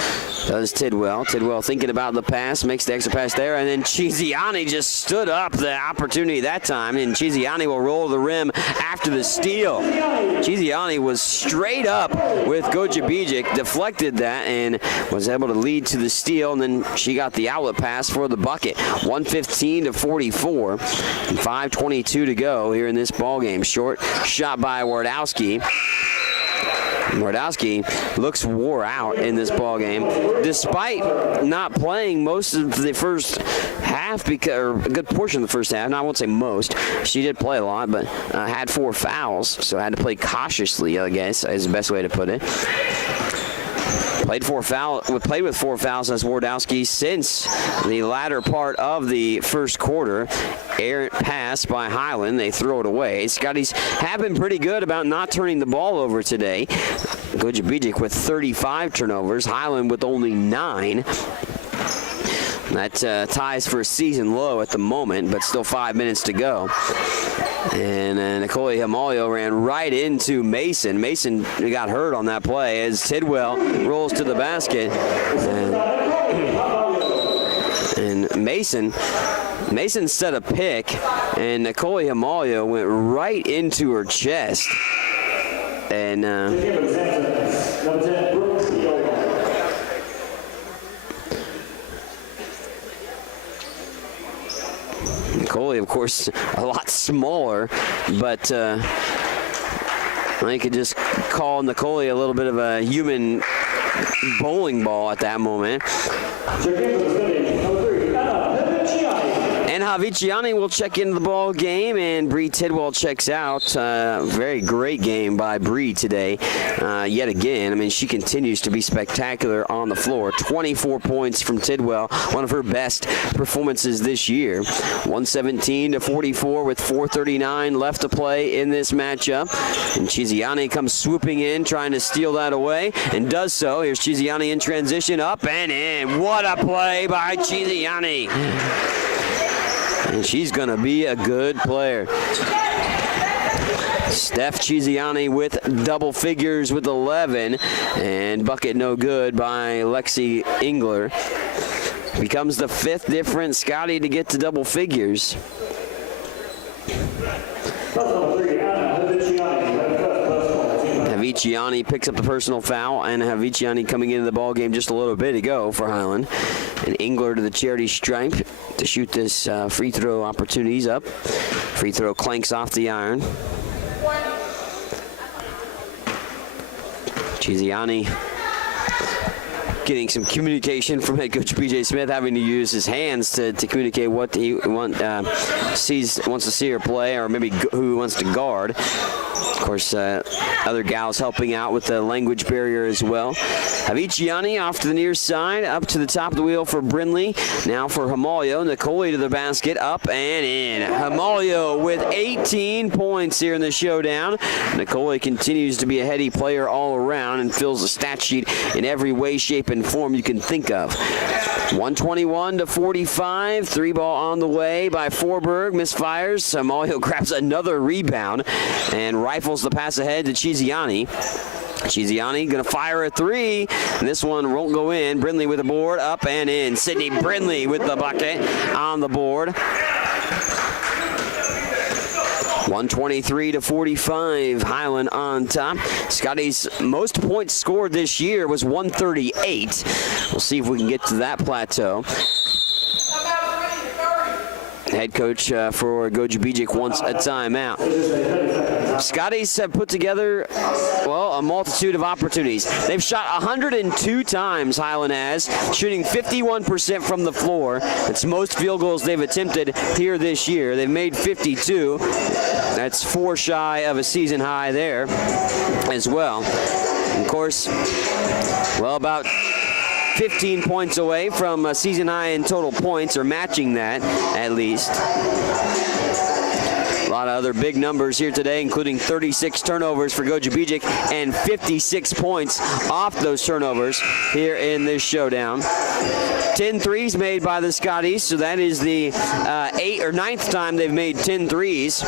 does Tidwell. Tidwell thinking about the pass, makes the extra pass there, and then Chiziani just stood up the opportunity that time, and Chiziani will roll the rim after the steal. Chiziani was straight up with Gogebic, deflected that, and was able to lead to the steal, and then she got the outlet pass for the bucket. 115-44, and 5:22 to go here in this ball game. Short shot by Wardowski. Wardowski looks wore out in this ball game, despite not playing most of the first half, or a good portion of the first half. Now, I won't say most. She did play a lot, but had 4 fouls, so had to play cautiously, I guess, is the best way to put it. Played with 4 fouls as Wardowski since the latter part of the first quarter. Errant pass by Highland. They throw it away. Scotties have been pretty good about not turning the ball over today. Gogebic with 35 turnovers. Highland with only 9. That ties for a season low at the moment, but still 5 minutes to go. And Nicoli Hamalio ran right into Mason. Mason got hurt on that play as Tidwell rolls to the basket. And Mason set a pick, and Nicoli Hamalio went right into her chest. And Nicoli, of course, a lot smaller, but I could just call Nicoli a little bit of a human bowling ball at that moment. And Haviciani will check into the ball game, and Bree Tidwell checks out. Very great game by Bree today, yet again. I mean, she continues to be spectacular on the floor. 24 points from Tidwell, one of her best performances this year. 117-44 with 4:39 left to play in this matchup. And Chiziani comes swooping in, trying to steal that away, and does so. Here's Chiziani in transition, up and in. What a play by Chiziani. And she's going to be a good player. Steph Chiziani with double figures with 11, and bucket no good by Lexi Engler. Becomes the 5th different Scotty to get to double figures. Haviciani picks up the personal foul, and Haviciani coming into the ball game just a little bit ago for Highland. And Engler to the charity stripe to shoot this free throw opportunities up. Free throw clanks off the iron. Chiziani getting some communication from head coach B.J. Smith, having to use his hands to communicate what he wants to see her play, or maybe who he wants to guard. Of course, other gals helping out with the language barrier as well. Haviciani off to the near side, up to the top of the wheel for Brindley. Now for Hamalio. Nicole to the basket, up and in. Hamalio with 18 points here in the showdown. Nicole continues to be a heady player all around and fills the stat sheet in every way, shape, and form you can think of. 121-45. 3-ball on the way by Forberg. Misfires. Hamalio grabs another rebound and rifles the pass ahead to Chiziani. Chiziani gonna fire a three, and this one won't go in. Brindley with the board, up and in. Sydney Brindley with the bucket on the board. 123-45, Highland on top. Scotty's most points scored this year was 138. We'll see if we can get to that plateau. Head coach for Gogebic wants a timeout. Scotties have put together, well, a multitude of opportunities. They've shot 102 times, Highland has, shooting 51% from the floor. It's most field goals they've attempted here this year. They've made 52. That's 4 shy of a season high there as well. And of course, well, about 15 points away from a season high in total points, or matching that at least. A lot of other big numbers here today, including 36 turnovers for Gogebic and 56 points off those turnovers here in this showdown. 10 threes made by the Scotties, so that is the 8th or 9th time they've made 10 threes.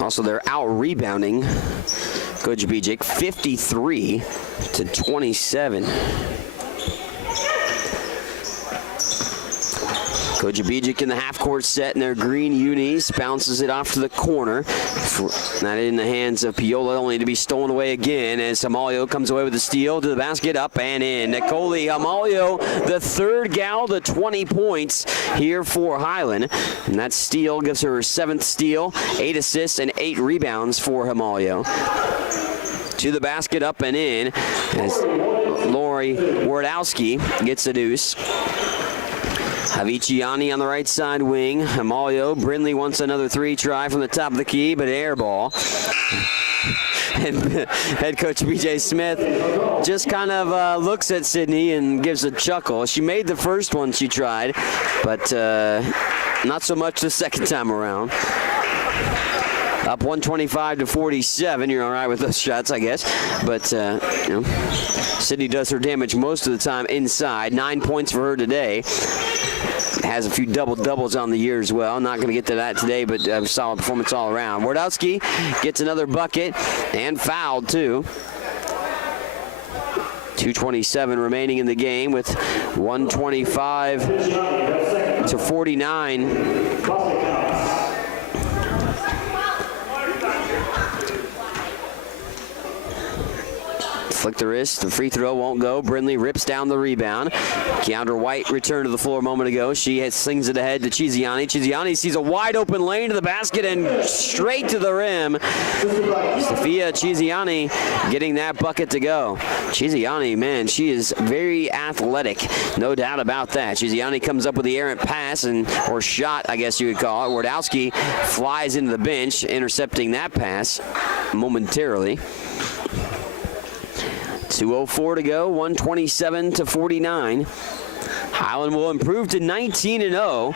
Also, they're out-rebounding Gogebic 53-27. Gogebic in the half-court set in their green unis, bounces it off to the corner. Not in the hands of Piola, only to be stolen away again as Hamalio comes away with the steal to the basket, up and in. Nicole Hamalio, the third gal to 20 points here for Highland. And that steal gives her 7th steal, 8 assists, and 8 rebounds for Hamalio. To the basket, up and in, as Lori Wardowski gets a deuce. Haviciani on the right side wing. Hamalio. Brindley wants another 3 try from the top of the key, but air ball. And head coach B.J. Smith just kind of looks at Sydney and gives a chuckle. She made the first one she tried, but not so much the second time around. Up 125-47. You're all right with those shots, I guess. But, Sydney does her damage most of the time inside. 9 points for her today. Has a few double-doubles on the year as well. Not going to get to that today, but a solid performance all around. Wardowski gets another bucket and fouled, too. 2:27 remaining in the game with 125-49. Flick the wrist, the free throw won't go. Brindley rips down the rebound. Keandra White returned to the floor a moment ago. She slings it ahead to Chiziani. Chiziani sees a wide open lane to the basket and straight to the rim. Sophia Chiziani getting that bucket to go. Chiziani, man, she is very athletic. No doubt about that. Chiziani comes up with the errant pass, or shot, I guess you would call it. Wardowski flies into the bench, intercepting that pass momentarily. 2:04 to go, 127-49. Highland will improve to 19-0.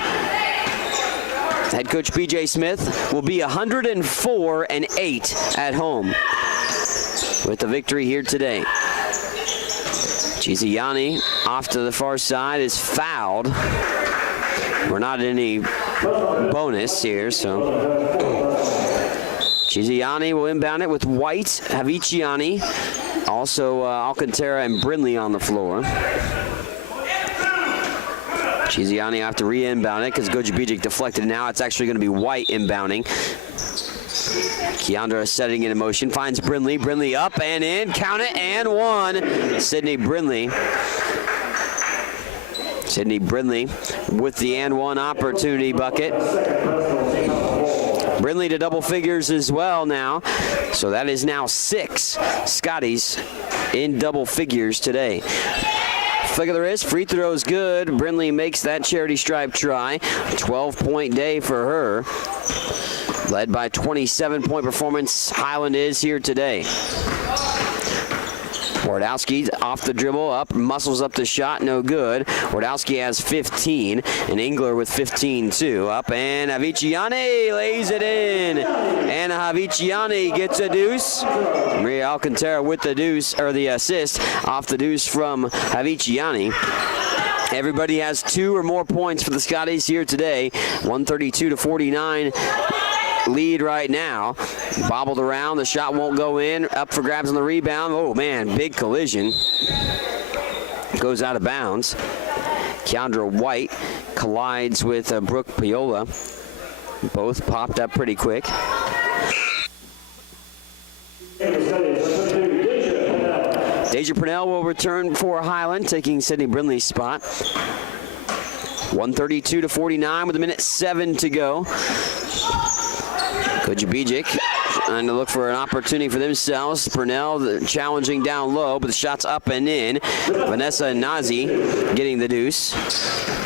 Head coach B.J. Smith will be 104-8 at home with the victory here today. Chiziani off to the far side is fouled. We're not in any bonus here, so Chiziani will inbound it with White, Haviciani, also Alcantara and Brindley on the floor. Chiziani have to re-inbound it because Gogebic deflected. Now it's actually going to be White inbounding. Keandra setting it in motion, finds Brindley. Brindley up and in, count it, and one. Sydney Brindley with the and one opportunity bucket. Brindley to double figures as well now. So that is now 6 Scotties in double figures today. Flick of the wrist, free throw is good. Brindley makes that charity stripe try. 12-point day for her. Led by 27-point performance, Highland is here today. Wardowski off the dribble, up, muscles up the shot, no good. Wardowski has 15, and Engler with 15 too. Up, and Aviciani lays it in. And Aviciani gets a deuce. Maria Alcantara with the deuce, or the assist, off the deuce from Aviciani. Everybody has 2 or more points for the Scotties here today. 132-49. Lead right now. Bobbled around, the shot won't go in. Up for grabs on the rebound. Oh man, big collision. Goes out of bounds. Keandra White collides with Brooke Piola. Both popped up pretty quick. Deja Purnell will return for Highland, taking Sydney Brindley's spot. 132-49 with 1:07 to go. Gogebic trying to look for an opportunity for themselves. Purnell challenging down low, but the shot's up and in. Vanessa Nazi getting the deuce.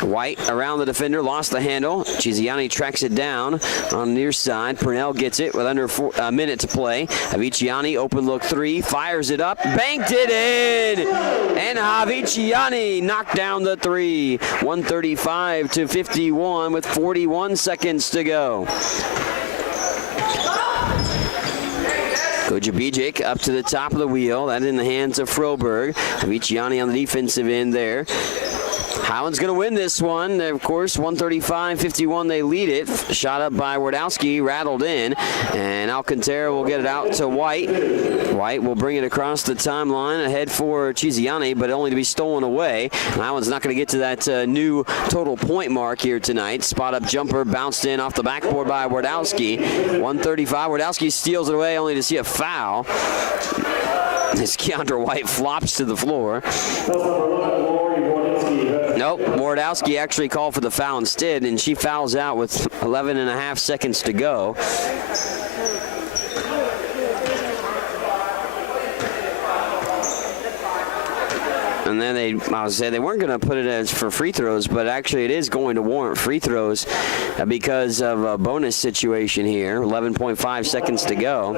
White around the defender, lost the handle. Chiziani tracks it down on the near side. Purnell gets it with under a minute to play. Aviciani, open look 3, fires it up, banked it in! And Aviciani knocked down the 3. 135-51 with 41 seconds to go. Gogebic up to the top of the wheel. That in the hands of Froberg. Aviciani on the defensive end there. Highland's going to win this one. Of course, 135-51, they lead it. Shot up by Wardowski, rattled in, and Alcantara will get it out to White. White will bring it across the timeline, ahead for Chiziani, but only to be stolen away. Highland's not going to get to that new total point mark here tonight. Spot-up jumper bounced in off the backboard by Wardowski. 135, Wardowski steals it away, only to see a foul. As Keandra White flops to the floor. Nope, Wardowski actually called for the foul instead, and she fouls out with 11.5 seconds to go. And then they weren't going to put it as for free throws, but actually it is going to warrant free throws because of a bonus situation here. 11.5 seconds to go.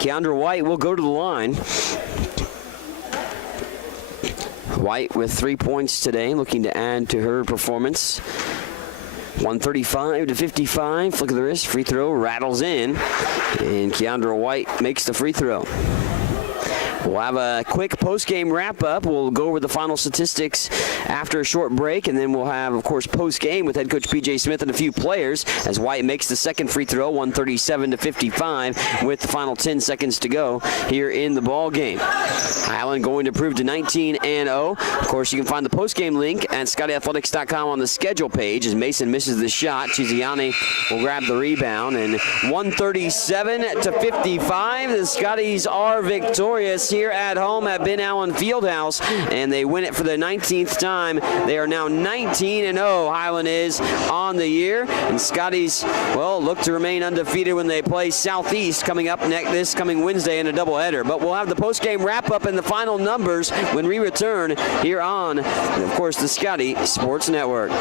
Keandra White will go to the line. White with 3 points today, looking to add to her performance. 135-55, flick of the wrist, free throw rattles in, and Keandra White makes the free throw. We'll have a quick post-game wrap-up. We'll go over the final statistics after a short break, and then we'll have, of course, post-game with head coach P.J. Smith and a few players as White makes the second free throw, 137-55, with the final 10 seconds to go here in the ball game. Highland going to improve to 19-0. Of course, you can find the post-game link at ScottyAthletics.com on the schedule page as Mason misses the shot. Chiziani will grab the rebound, and 137-55, the Scotties are victorious here at home at Ben Allen Fieldhouse, and they win it for the 19th time. They are now 19-0. Highland is on the year, and Scotties, well, look to remain undefeated when they play Southeast coming up this coming Wednesday in a doubleheader. But we'll have the post-game wrap-up and the final numbers when we return here on, of course, the Scotty Sports Network.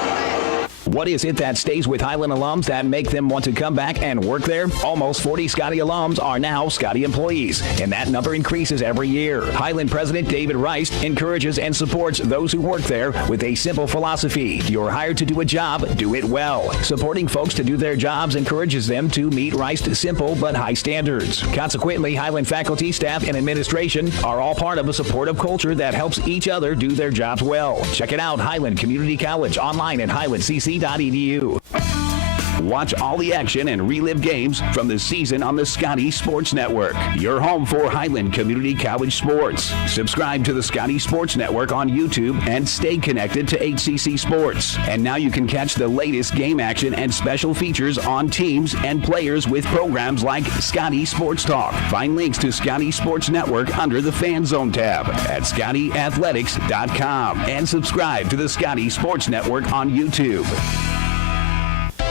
What is it that stays with Highland alums that make them want to come back and work there? Almost 40 Scotty alums are now Scotty employees, and that number increases every year. Highland President David Rice encourages and supports those who work there with a simple philosophy. You're hired to do a job, do it well. Supporting folks to do their jobs encourages them to meet Rice's simple but high standards. Consequently, Highland faculty, staff, and administration are all part of a supportive culture that helps each other do their jobs well. Check it out, Highland Community College, online at highlandcc.edu. Watch all the action and relive games from the season on the Scotty Sports Network, your home for Highland Community College sports. Subscribe to the Scotty Sports Network on YouTube and stay connected to HCC Sports. And now you can catch the latest game action and special features on teams and players with programs like Scotty Sports Talk. Find links to Scotty Sports Network under the Fan Zone tab at ScottyAthletics.com and subscribe to the Scotty Sports Network on YouTube.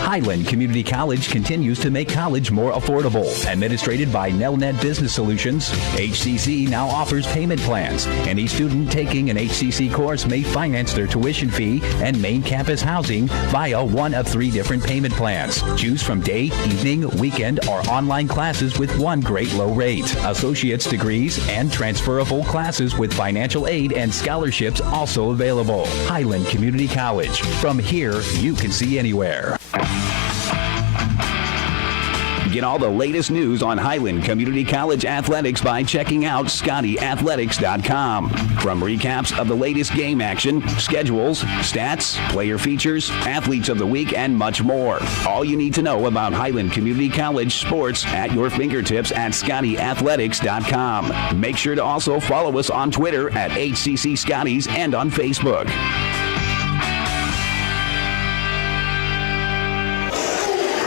Highland Community College continues to make college more affordable. Administrated by Nelnet Business Solutions, HCC now offers payment plans. Any student taking an HCC course may finance their tuition fee and main campus housing via one of 3 different payment plans. Choose from day, evening, weekend, or online classes with one great low rate. Associate's degrees and transferable classes with financial aid and scholarships also available. Highland Community College. From here, you can see anywhere. Get all the latest news on Highland Community College athletics by checking out ScottyAthletics.com. From recaps of the latest game action, schedules, stats, player features, athletes of the week, and much more. All you need to know about Highland Community College sports at your fingertips at ScottyAthletics.com. Make sure to also follow us on Twitter at HCC Scotties and on Facebook.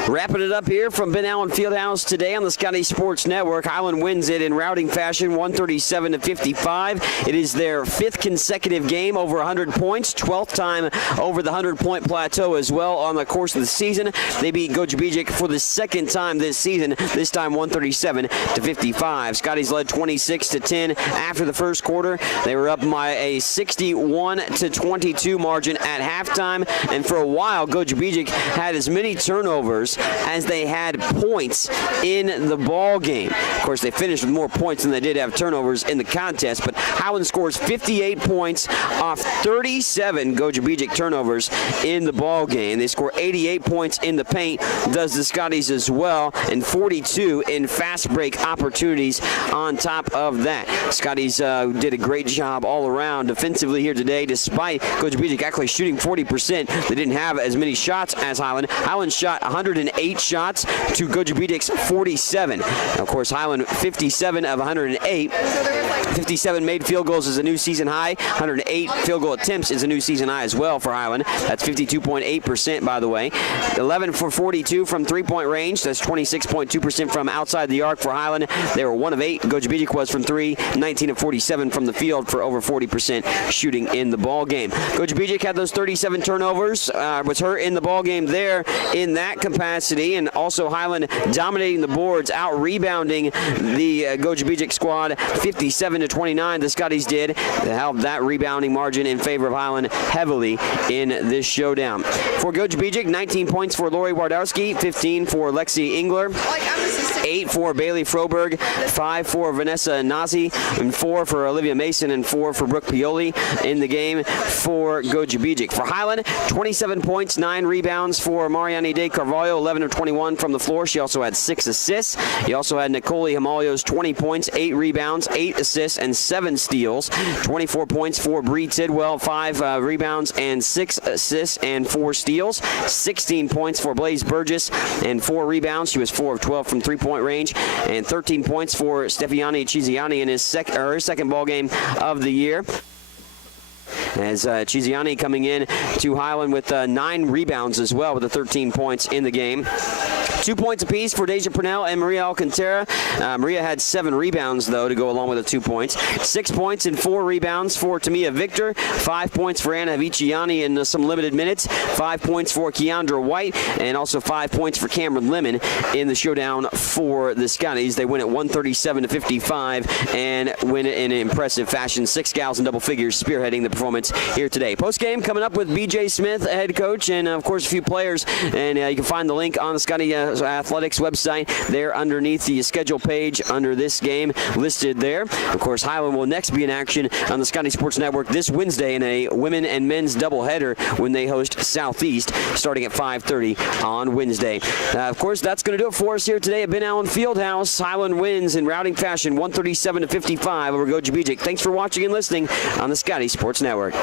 Wrapping it up here from Ben Allen Fieldhouse today on the Scotty Sports Network. Highland wins it in routing fashion, 137-55. It is their 5th consecutive game over 100 points, 12th time over the 100-point plateau as well on the course of the season. They beat Gogebic for the 2nd time this season, this time 137-55. Scotty's led 26-10 after the first quarter. They were up by a 61-22 margin at halftime, and for a while, Gogebic had as many turnovers as they had points in the ball game. Of course, they finished with more points than they did have turnovers in the contest, but Highland scores 58 points off 37 Gogebic turnovers in the ball game. They score 88 points in the paint, does the Scotties as well, and 42 in fast break opportunities on top of that. Scotties did a great job all around defensively here today, despite Gogebic actually shooting 40%. They didn't have as many shots as Highland. Highland shot 108 shots to Gogebic's 47. Of course, Highland 57 of 108. 57 made field goals is a new season high. 108 field goal attempts is a new season high as well for Highland. That's 52.8%, by the way. 11 for 42 from three-point range. That's 26.2% from outside the arc for Highland. They were 1 of 8. Gogebic was from 3. 19 of 47 from the field for over 40% shooting in the ball game. Gogebic had those 37 turnovers. Was hurt in the ball game there in that capacity, and also Highland dominating the boards, out rebounding the Gogebic squad 57-29. The Scotties did to help that rebounding margin in favor of Highland heavily in this showdown. For Gogebic, 19 points for Lori Wardowski, 15 for Lexi Engler, 8 for Bailey Froberg, 5 for Vanessa Nazi, and 4 for Olivia Mason, and 4 for Brooke Pioli in the game for Gogebic. For Highland, 27 points, 9 rebounds for Mariani De Carvalho, 11 of 21 from the floor. She also had 6 assists. You also had Nicole Himalio's 20 points, 8 rebounds, 8 assists, and 7 steals. 24 points for Bree Tidwell, 5 rebounds and 6 assists and 4 steals. 16 points for Blaze Burgess and 4 rebounds. She was 4 of 12 from three-point range, and 13 points for Stefiani Ciziani in her second ball game of the year. As Ciziani coming in to Highland with 9 rebounds as well, with the 13 points in the game. 2 points apiece for Deja Purnell and Maria Alcantara. Maria had 7 rebounds, though, to go along with the 2 points. 6 points and 4 rebounds for Tamia Victor. 5 points for Anna Viciani in some limited minutes. 5 points for Keandra White, and also 5 points for Cameron Lemon in the showdown for the Scotties. They win at 137-55 and win it in impressive fashion. 6 gals in double figures spearheading the performance here today. Post-game coming up with B.J. Smith, head coach, and of course a few players. And you can find the link on the Scotty Athletics website there underneath the schedule page under this game listed there. Of course, Highland will next be in action on the Scotty Sports Network this Wednesday in a women and men's doubleheader when they host Southeast starting at 5:30 on Wednesday. Of course, that's going to do it for us here today at Ben Allen Fieldhouse. Highland wins in routing fashion 137-55 over Gogebic. Thanks for watching and listening on the Scotty Sports Network.